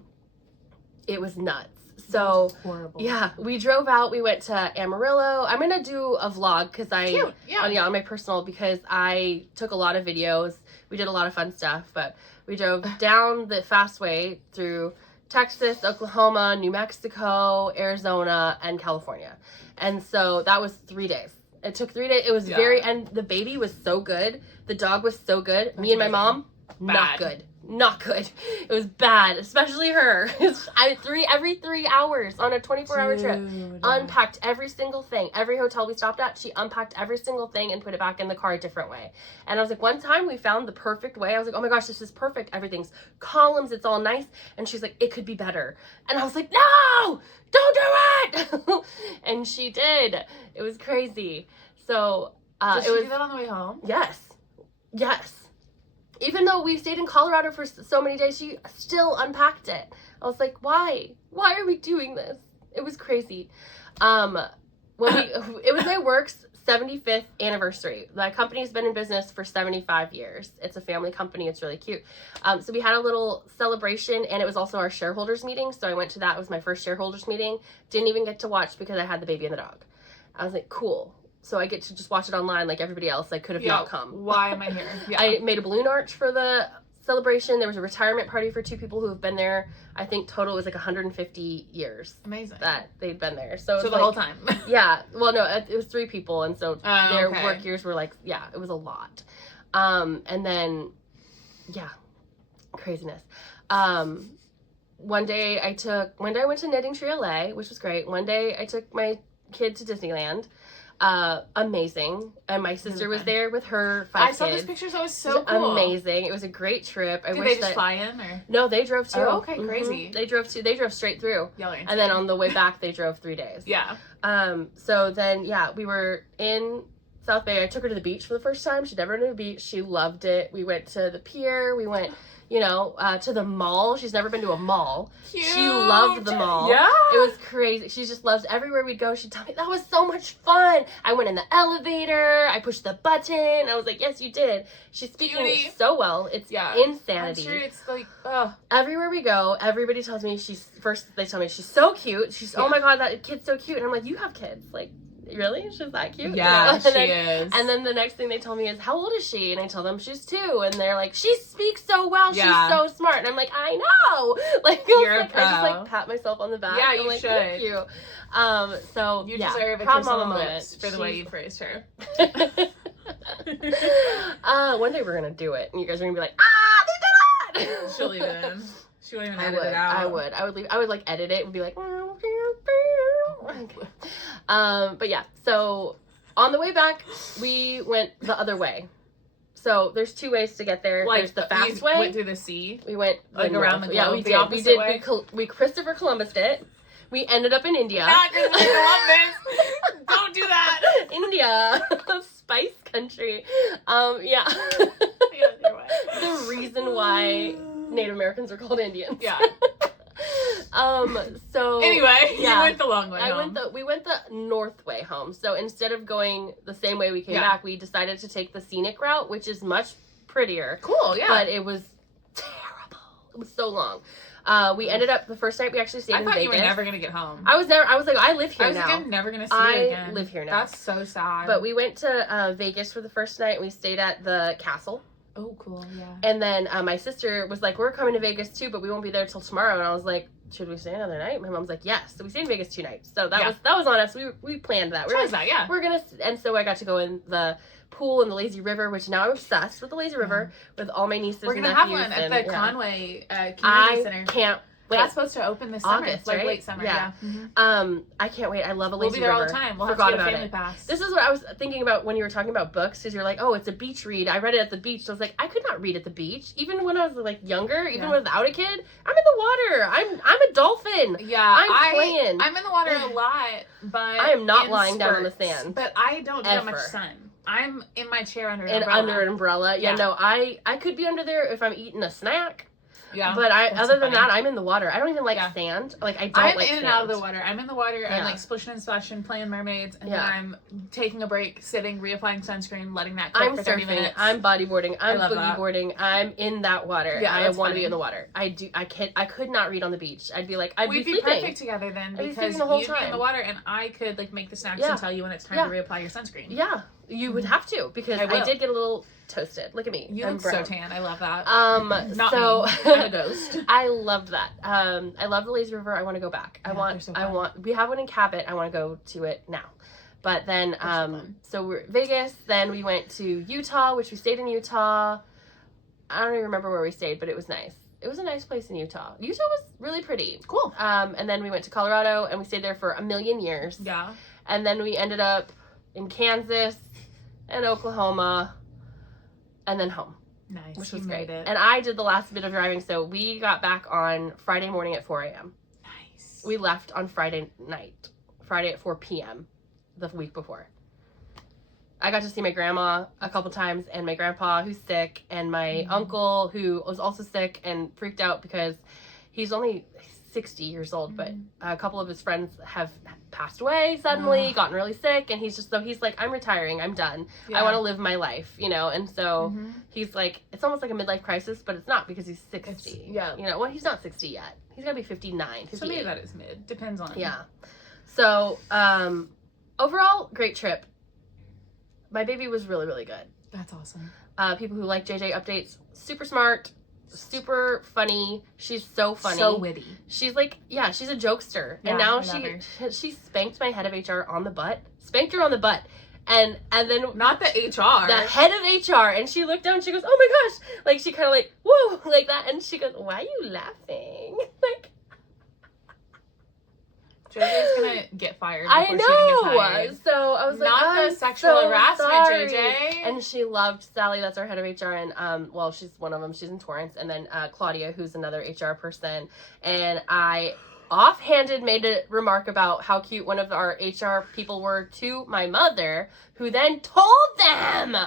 It was nuts. So horrible. Yeah, we drove out. We went to Amarillo. I'm gonna do a vlog because on my personal, because I took a lot of videos. We did a lot of fun stuff, but we drove down the fastway through Texas, Oklahoma, New Mexico, Arizona, and California. And so that was 3 days. It took 3 days. It was and the baby was so good. The dog was so good. That's Me and my mom, not good. Not good. It was bad, especially her. Every 3 hours on a 24-hour trip, unpacked every single thing. Every hotel we stopped at, she unpacked every single thing and put it back in the car a different way. And I was like, one time we found the perfect way. I was like, oh my gosh, this is perfect. Everything's columns. It's all nice. And she's like, it could be better. And I was like, no, don't do it. And she did. It was crazy. So did she do that on the way home? Yes. Even though we stayed in Colorado for so many days, she still unpacked it. I was like, why? Why are we doing this? It was crazy. It was my work's 75th anniversary. The company's been in business for 75 years. It's a family company. It's really cute. So we had a little celebration, and it was also our shareholders meeting. So I went to that. It was my first shareholders meeting. Didn't even get to watch because I had the baby and the dog. I was like, cool. So I get to just watch it online like everybody else. I could have not come. Why am I here? Yeah. I made a balloon arch for the celebration. There was a retirement party for 2 people who have been there. I think total was like 150 years. Amazing. That they'd been there. So the whole time. Yeah. Well, no, it was 3 people. And so their work years were like, it was a lot. And then, craziness. One day I went to Knitting Tree LA, which was great. One day I took my kid to Disneyland. Amazing. And my sister was there with her 5 kids. I saw those pictures. That was so cool. Amazing. It was a great trip. Did they just fly in, or? No, they drove too. Oh, okay, crazy. They drove straight through. And then on the way back, they drove 3 days. Yeah. So then, we were in South Bay. I took her to the beach for the first time. She'd never been to the beach. She loved it. We went to the pier. We went, to the mall. She's never been to a mall. Cute. She loved the mall. Yeah. It was crazy. She just loves everywhere we'd go. She'd tell me, that was so much fun. I went in the elevator. I pushed the button. I was like, yes, you did. She's speaking so well. It's insanity. I'm sure it's like, everywhere we go, everybody tells me they tell me she's so cute. Oh my God, that kid's so cute. And I'm like, you have kids. Like, really? She's that cute? Yeah, she is. And then the next thing they tell me is, how old is she? And I tell them she's 2. And they're like, she speaks so well. She's so smart. And I'm like, I know. Like, you're a pro. I just pat myself on the back. Yeah, you should. Thank you. So you deserve a proud kiss on mama the moment lips for the way you praised her. One day we're gonna do it, and you guys are gonna be like, they did it. She'll leave it in. She won't even edit it out. I would like edit it and be like, but yeah, so on the way back, we went the other way. So there's 2 ways to get there. Like, there's the fast way. Went through the sea. We went like around the globe. Yeah, we did. We Christopher Columbused it. We ended up in India. Not Christopher Columbus. Don't do that. India, spice country. Yeah. The reason why Native Americans are called Indians. Yeah. So anyway, yeah, you went the long way home. We went the north way home. So instead of going the same way we came back, we decided to take the scenic route, which is much prettier. Cool, yeah. But it was terrible. It was so long. We ended up, the first night we actually stayed in Vegas. I thought you were never going to get home. I was like, I live here now. I was like, I'm never going to see you again. I live here now. That's so sad. But we went to Vegas for the first night, and we stayed at the castle. Oh, cool, yeah. And then my sister was like, we're coming to Vegas too, but we won't be there till tomorrow. And I was like, should we stay another night? My mom's like, yes. So we stayed in Vegas 2 nights. So that was on us. We planned that. We were like, that, yeah. We're going to, and so I got to go in the pool in the lazy river, which now I'm obsessed with the lazy river with all my nieces and nephews. We're going to have one at the Conway Community Center. I can't wait. That's supposed to open this summer. August, like right? late summer, yeah. I can't wait. I love a We'll lazy be there river. all the time. We'll Forgot have to get a about family it. pass. This is what I was thinking about when you were talking about books, because you're like, oh, it's a beach read. I read it at the beach. So I was like, I could not read at the beach. Even when I was like younger, even without a kid, I'm in the water. I'm a dolphin. Yeah, I'm playing. I'm in the water a lot, but I am not lying down on the sand. But I don't get much sun. I'm in my chair under an umbrella. Under an umbrella. Yeah, no, I could be under there if I'm eating a snack. Yeah. But other than that, I'm in the water. I don't even like sand. Like, I don't like sand. I'm in and out of the water. I'm in the water. I'm like splishing and splashing, playing mermaids, and then I'm taking a break, sitting, reapplying sunscreen, letting that cook for 30 minutes. I'm bodyboarding. I'm boogie boarding. I'm in that water. Yeah, I want to be in the water. I could not read on the beach. I'd be like, We'd be perfect together then, because you'd be in the water and I could like make the snacks and tell you when it's time to reapply your sunscreen. Yeah, you would have to, because I did get a little toasted. Look at me. You look so tan. I love that. Not so me. I'm a ghost. I loved that. I love the lazy river. I want to go back. We have one in Cabot. I want to go to it now. But then so we're Vegas, then we went to Utah, which we stayed in Utah. I don't even remember where we stayed, but it was nice. It was a nice place in Utah. Utah was really pretty. Cool. And then we went to Colorado, and we stayed there for a million years. Yeah. And then we ended up in Kansas and Oklahoma, and then home. Nice. Which was great. And I did the last bit of driving, so we got back on Friday morning at 4 a.m. Nice. We left on Friday at 4 p.m. the week before. I got to see my grandma a couple times, and my grandpa, who's sick, and my uncle, who was also sick and freaked out because he's only 60 years old, but a couple of his friends have passed away suddenly, gotten really sick, and he's like, I'm retiring, I'm done. I want to live my life, and so he's like, it's almost like a midlife crisis, but it's not, because he's 60. Well, he's not 60 yet. He's gonna be 59, 58. So maybe that is mid. Depends on. Yeah. So, overall, great trip. My baby was really, really good. That's awesome. People who like JJ updates, super smart, super funny. She's so funny. So witty. She's like, she's a jokester. And now she spanked my head of HR on the butt. Spanked her on the butt. And then not the HR. The head of HR. And she looked down and she goes, oh my gosh. Like, she kind of like, whoa, like that. And she goes, why are you laughing? Like, JJ's gonna get fired. I know. So I was like, not the sexual harassment, sorry. JJ. And she loved Sally. That's our head of HR, and well, she's one of them. She's in Torrance, and then Claudia, who's another HR person. And I offhanded made a remark about how cute one of our HR people were to my mother, who then told them.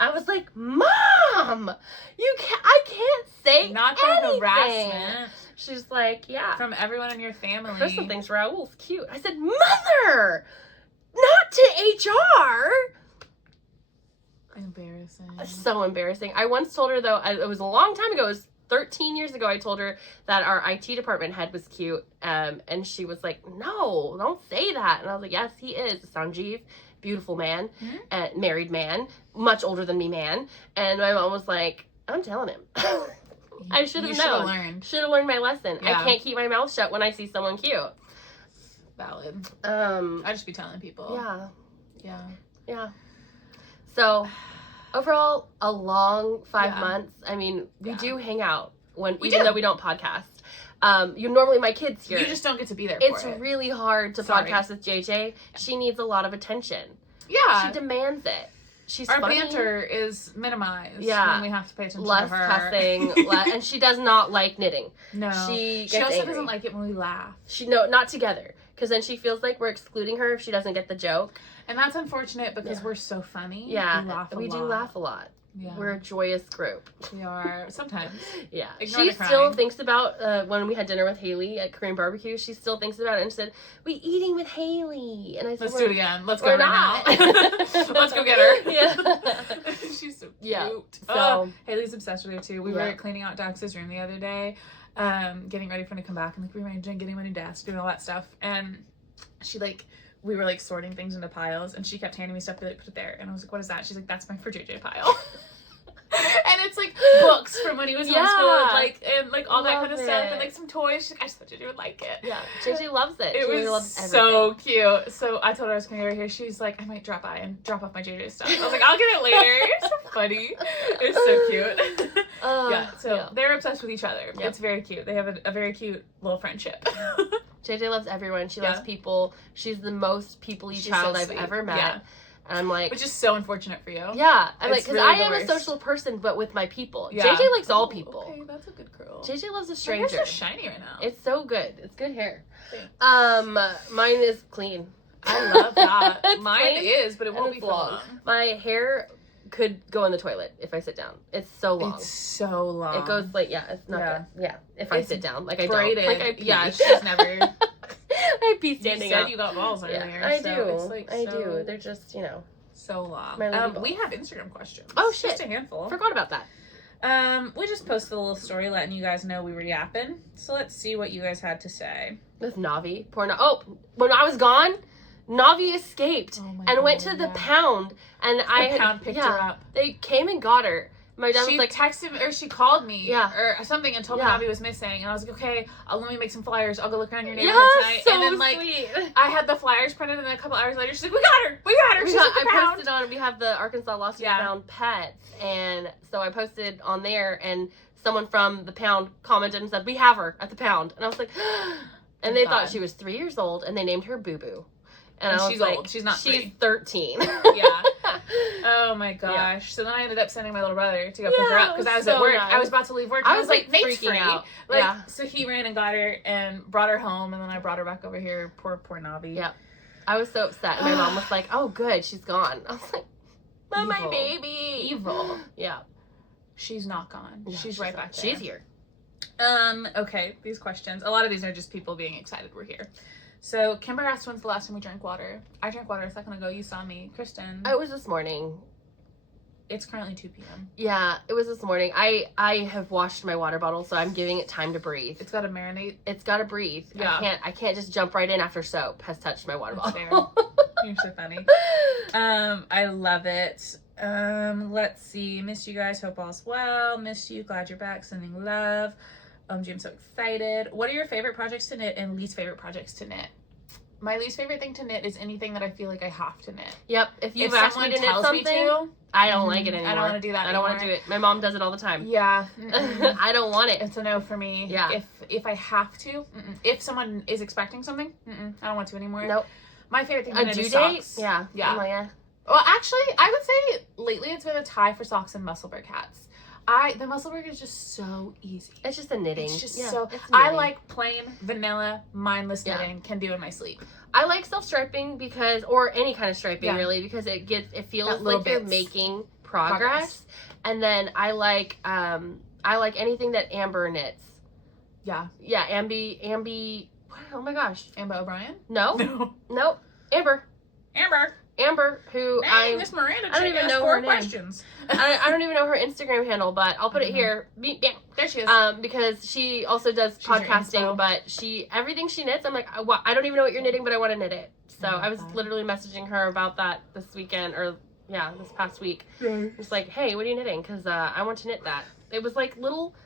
I was like, Mom, I can't say not the anything. Harassment. She's like, yeah. From everyone in your family. Crystal thinks Raoul's cute. I said, Mother! Not to HR! Embarrassing. So embarrassing. I once told her, though, it was a long time ago, it was 13 years ago, I told her that our IT department head was cute, and she was like, no, don't say that. And I was like, yes, he is. Sanjeev, beautiful man, married man, much older than me man. And my mom was like, I'm telling him. I should have known. Should have learned my lesson. Yeah. I can't keep my mouth shut when I see someone cute. Valid. I just be telling people. Yeah. So, overall, a long 5 months. I mean, we do hang out even though we don't podcast. You normally my kids here. You just don't get to be there. It's really hard to podcast with JJ. She needs a lot of attention. Yeah, she demands it. Our banter is minimized when we have to pay attention to her. Less cussing, and she does not like knitting. No, she also doesn't like it when we laugh. Not together. because then she feels like we're excluding her if she doesn't get the joke. And that's unfortunate because we're so funny. Yeah, we do laugh a lot. Yeah. We're a joyous group. We are sometimes. Yeah. Ignore She still thinks about when we had dinner with Haley at Korean barbecue. She still thinks about it and said, "We eating with Haley." And I said, "Let's do it again. Let's go right now. Let's go get her." Yeah. She's so cute. Yeah. So Haley's obsessed with her too. We were cleaning out Dax's room the other day, getting ready for him to come back and like rearranging, getting my new desk, doing all that stuff. And she we were like sorting things into piles, and she kept handing me stuff to like put it there. And I was like, "What is that?" She's like, "That's my for JJ pile." And it's like books from when he was homeschooled, and all that kind of stuff, and like some toys. She's like, "I just thought JJ would like it." Yeah, JJ loves it. It really was so cute. So I told her I was coming over here. She's like, "I might drop by and drop off my JJ stuff." I was like, "I'll get it later." It's so funny. It's so cute. So they're obsessed with each other. Yep. It's very cute. They have a very cute little friendship. JJ loves everyone. She loves people. She's the most people-y child I've ever met. Yeah. And I'm like... Which is so unfortunate for you. Yeah. I'm like, because I am a social person, but with my people. Yeah. JJ likes all people. Okay, that's a good girl. JJ loves a stranger. Your hair's so shiny right now. It's so good. It's good hair. Thanks. Mine is clean. I love that. Mine is, but it won't be for long. My hair could go in the toilet if I sit down. It's so long. It's so long. It goes it's not good. Yeah. If I sit down. Like I braided. don't. Like I pee. Yeah, she's never... I pee standing up. You said you got balls earlier. Yeah, I do. It's I do. They're just, so long. We have Instagram questions. Oh, shit. Just a handful. Forgot about that. We just posted a little story letting you guys know we were yapping. So let's see what you guys had to say. With Navi. Poor Navi. Oh, when I was gone, Navi escaped and went to the pound. And the pound picked her up. They came and got her. My dad was like... She texted me, or she called me, or something, and told me Navi was missing. And I was like, okay, let me make some flyers. I'll go look around your neighborhood tonight. So and then, sweet. I had the flyers printed, and then a couple hours later, she's like, we got her! I posted on, we have the Arkansas Lost and Found Pets, and so I posted on there, and someone from the pound commented and said, we have her at the pound. And I was like, and they thought she was 3 years old, and they named her Boo Boo. And I was she's like, old. She's not 3. She's 13. Yeah. Oh my gosh. Yeah. So then I ended up sending my little brother to go pick her up because I was at work. Nice. I was about to leave work. I was like, Nate's free. Out. So he ran and got her and brought her home, and then I brought her back over here. Poor Navi. Yeah. I was so upset. And my mom was like, oh, good. She's gone. I was like, oh, my baby. Evil. Yeah. She's not gone. No, she's right back there. She's here. Okay. These questions. A lot of these are just people being excited we're here. So, Kimber asked when's the last time we drank water. I drank water a second ago. You saw me. Christen. It was this morning. It's currently 2 p.m. Yeah, it was this morning. I have washed my water bottle, so I'm giving it time to breathe. It's got to marinate. It's got to breathe. Yeah. I can't just jump right in after soap has touched my water bottle. You're so funny. I love it. Let's see. Miss you guys. Hope all's well. Miss you. Glad you're back. Sending love. OMG, I'm so excited. What are your favorite projects to knit and least favorite projects to knit? My least favorite thing to knit is anything that I feel like I have to knit. Yep. If you've asked me to knit something, I don't like it anymore. I don't want to do that I don't want to do it. My mom does it all the time. Yeah. I don't want it. It's a no for me. Yeah. If I have to, if someone is expecting something, I don't want to anymore. Nope. My favorite thing to knit is socks. Yeah. Yeah. Oh, yeah. Well, actually, I would say lately it's been a tie for socks and Musselburgh hats. The Musselburgh is just so easy. It's just a knitting. It's just I like plain, vanilla, mindless knitting. Can do in my sleep. I like self-striping or any kind of striping really, because it feels like you're making progress. And then I like anything that Ambah knits. Yeah. Yeah, Ambah, oh my gosh. Ambah Obrien? No. Nope. Ambah, who Miss Miranda, I don't even know her questions. I don't even know her Instagram handle, but I'll put it here. There she is. Because she also does podcasting, but everything she knits, I'm like, I don't even know what you're knitting, but I want to knit it. So I was literally messaging her about that this weekend, this past week. It's like, hey, what are you knitting? Because I want to knit that. It was like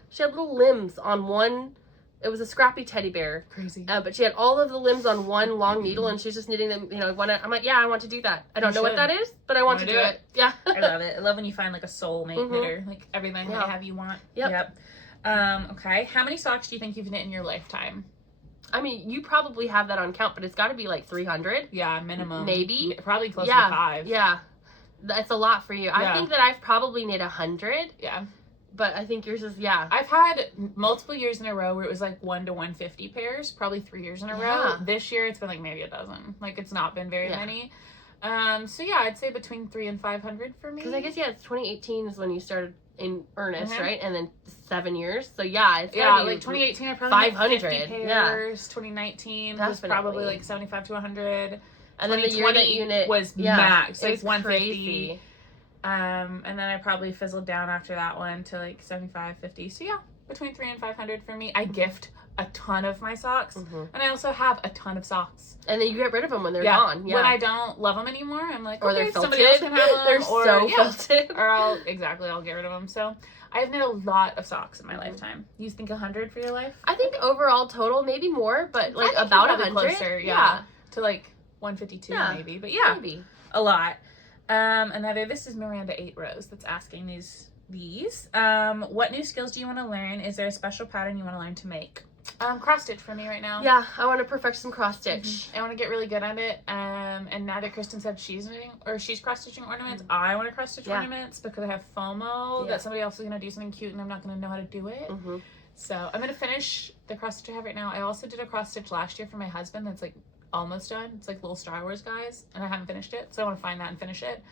she had little limbs on one. It was a scrappy teddy bear. Crazy. But she had all of the limbs on one long needle, and she was just knitting them, I'm like, yeah, I want to do that. I don't know what that is, but I want to do it. Yeah. I love it. I love when you find, like, a soulmate knitter. Like, everything that I have you want. Yep. Okay. How many socks do you think you've knit in your lifetime? I mean, you probably have that on count, but it's got to be, like, 300. Yeah, minimum. Maybe. Probably close to 5. Yeah. That's a lot for you. I think that I've probably knit 100. Yeah. But I think yours is, yeah. I've had multiple years in a row where it was like 1 to 150 pairs, probably 3 years in a row. This year it's been like maybe a dozen. Like it's not been very many. So yeah, I'd say between 300 and 500 for me. Because I guess it's 2018 is when you started in earnest, right? And then 7 years. So yeah, it's gotta be like 2018 I probably 500 50 pairs. 2019 was probably like 75 to 100. And then the year that unit was max, like 150. Crazy. And then I probably fizzled down after that one to like 75, 50. So yeah, between 300 and 500 for me. I gift a ton of my socks, and I also have a ton of socks. And then you get rid of them when they're gone. Yeah. When I don't love them anymore, I'm like, or okay, they're felted. Somebody else can have them. They're so felted. Or I'll get rid of them. So I've knit a lot of socks in my lifetime. You think 100 for your life? I think overall total maybe more, but like about 100. Closer, to like 152 maybe. But maybe a lot. Another, this is Miranda 8 Rose that's asking these. What new skills do you want to learn? Is there a special pattern you want to learn to make? Cross stitch for me right now. Yeah, I want to perfect some cross stitch. I want to get really good at it. And now that Christen said she's cross stitching ornaments, I want to cross stitch ornaments because I have FOMO that somebody else is going to do something cute and I'm not going to know how to do it. So I'm going to finish the cross stitch I have right now. I also did a cross stitch last year for my husband that's like almost done. It's like little Star Wars guys, and I haven't finished it, so I want to find that and finish it.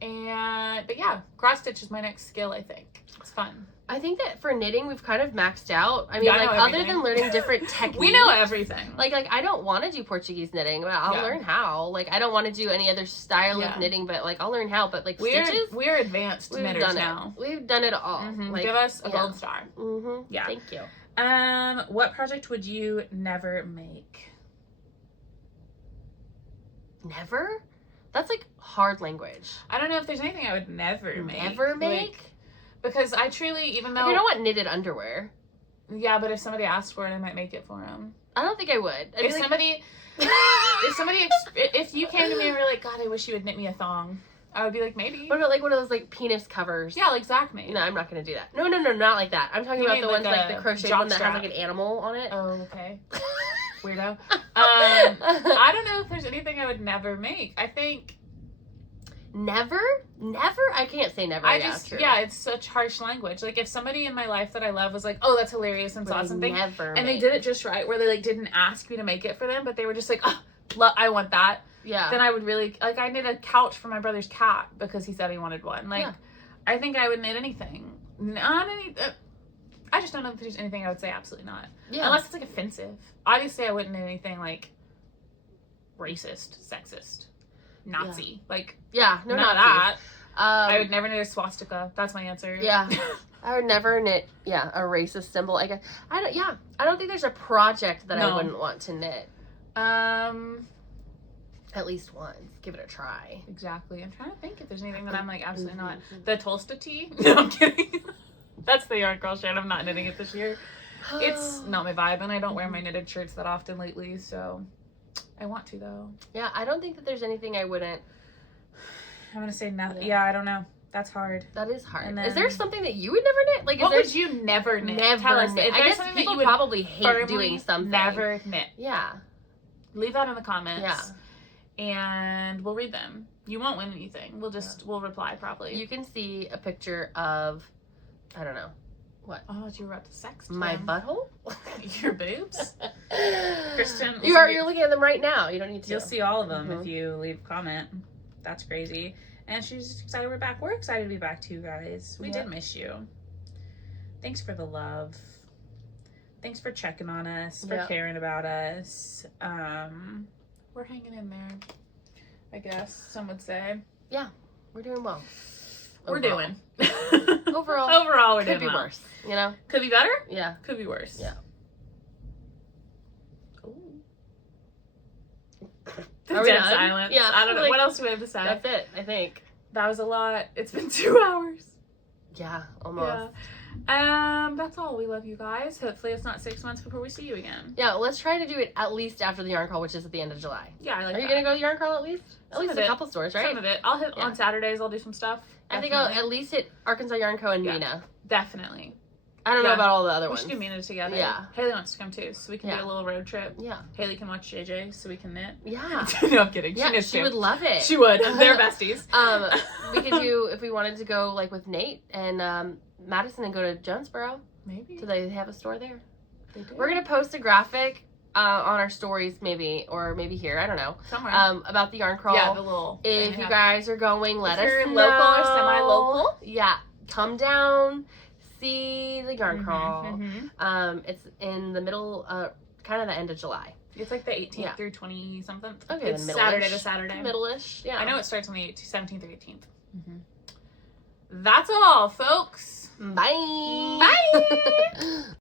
But yeah, cross stitch is my next skill. I think it's fun. I think that for knitting we've kind of maxed out. I mean, like other than learning different techniques, we know everything. Like I don't want to do Portuguese knitting, but I'll learn how. Like I don't want to do any other style of knitting, but like I'll learn how. But like stitches, we're advanced knitters now. We've done it all. Like, give us a gold star. Yeah, thank you. What project would you never make? Never? That's like hard language. I don't know if there's anything I would never make. Never make? Like, because I truly, even though... You don't want knitted underwear. Yeah, but if somebody asked for it, I might make it for them. I don't think I would. If you came to me and were like, God, I wish you would knit me a thong, I would be like, maybe. What about like one of those like penis covers? Yeah, like Zach made. No, I'm not going to do that. No, not like that. I'm talking about the ones like the crochet one that has like an animal on it. Oh, okay. Weirdo. I don't know if there's anything I would never make. I think never I can't say never. It's such harsh language. Like if somebody in my life that I love was like, oh, that's hilarious and saw something and they did it just right, where they like didn't ask me to make it for them, but they were just like, oh, I want that. Yeah. Then I would really like, I knit a couch for my brother's cat because he said he wanted one. Like I think I would knit anything. Not any. I just don't know if there's anything I would say absolutely not. Yeah. Unless it's like offensive. Obviously, I wouldn't knit anything like racist, sexist, Nazi. Like, not that. I would never knit a swastika. That's my answer. Yeah. I would never knit, a racist symbol. I don't think there's a project that I wouldn't want to knit. At least once. Give it a try. Exactly. I'm trying to think if there's anything that I'm like absolutely not. The Tolsta Tee? No, I'm kidding. That's the yarn girl shit. I'm not knitting it this year. It's not my vibe, and I don't wear my knitted shirts that often lately, so I want to, though. Yeah, I don't think that there's anything I wouldn't. I'm going to say nothing. Yeah, I don't know. That's hard. That is hard. Is there something that you would never knit? Like, what would you never knit? Tell us. I guess people probably hate doing something. Never knit. Yeah. Leave that in the comments. Yeah. And we'll read them. You won't win anything. We'll reply probably. You can see a picture of, I don't know. What? Oh, you were about to sext my butthole? Your boobs? Christen. You're looking at them right now. You don't need to. You'll see all of them if you leave a comment. That's crazy. And she's excited we're back. We're excited to be back too, guys. We did miss you. Thanks for the love. Thanks for checking on us, for caring about us. We're hanging in there, I guess some would say. Yeah, we're doing well. We're doing. Overall, we're doing well. Could be worse, you know? Could be better? Yeah. Could be worse. Yeah. Dead silence. Yeah. I don't know. What else do we have to say? That's it, I think. That was a lot. It's been 2 hours. Yeah, almost. Yeah. That's all. We love you guys. Hopefully it's not 6 months before we see you again. Yeah, let's try to do it at least after the yarn call, which is at the end of July. Yeah, I like Are you going to go to yarn call at least? At least a couple stores, right? Some of it. I'll hit on Saturdays. I'll do some stuff. Definitely. I think I'll at least hit Arkansas Yarn Co. and Mina. Definitely. I don't know about all the other we ones. should do Mina together. Yeah. Haley wants to come too, so we can do a little road trip. Yeah. Haley can watch JJ, so we can knit. Yeah. No, I'm kidding. Yeah, she would love it. She would. They're besties. We could do, if we wanted to go, like, with Nate and Madison and go to Jonesboro. Maybe. Do they have a store there? They do. We're going to post a graphic on our stories, maybe, or maybe here, I don't know. Somewhere. About the yarn crawl. Yeah, the little. If you guys are going, let us know. If you're local or semi-local. Yeah. Come down, see the yarn crawl. Mm-hmm. It's in the middle, kind of the end of July. It's like the 18th through 20 something. Okay, it's Saturday to Saturday. Middle-ish, yeah. I know it starts on the 17th or 18th. Mm-hmm. That's all, folks. Bye. Bye.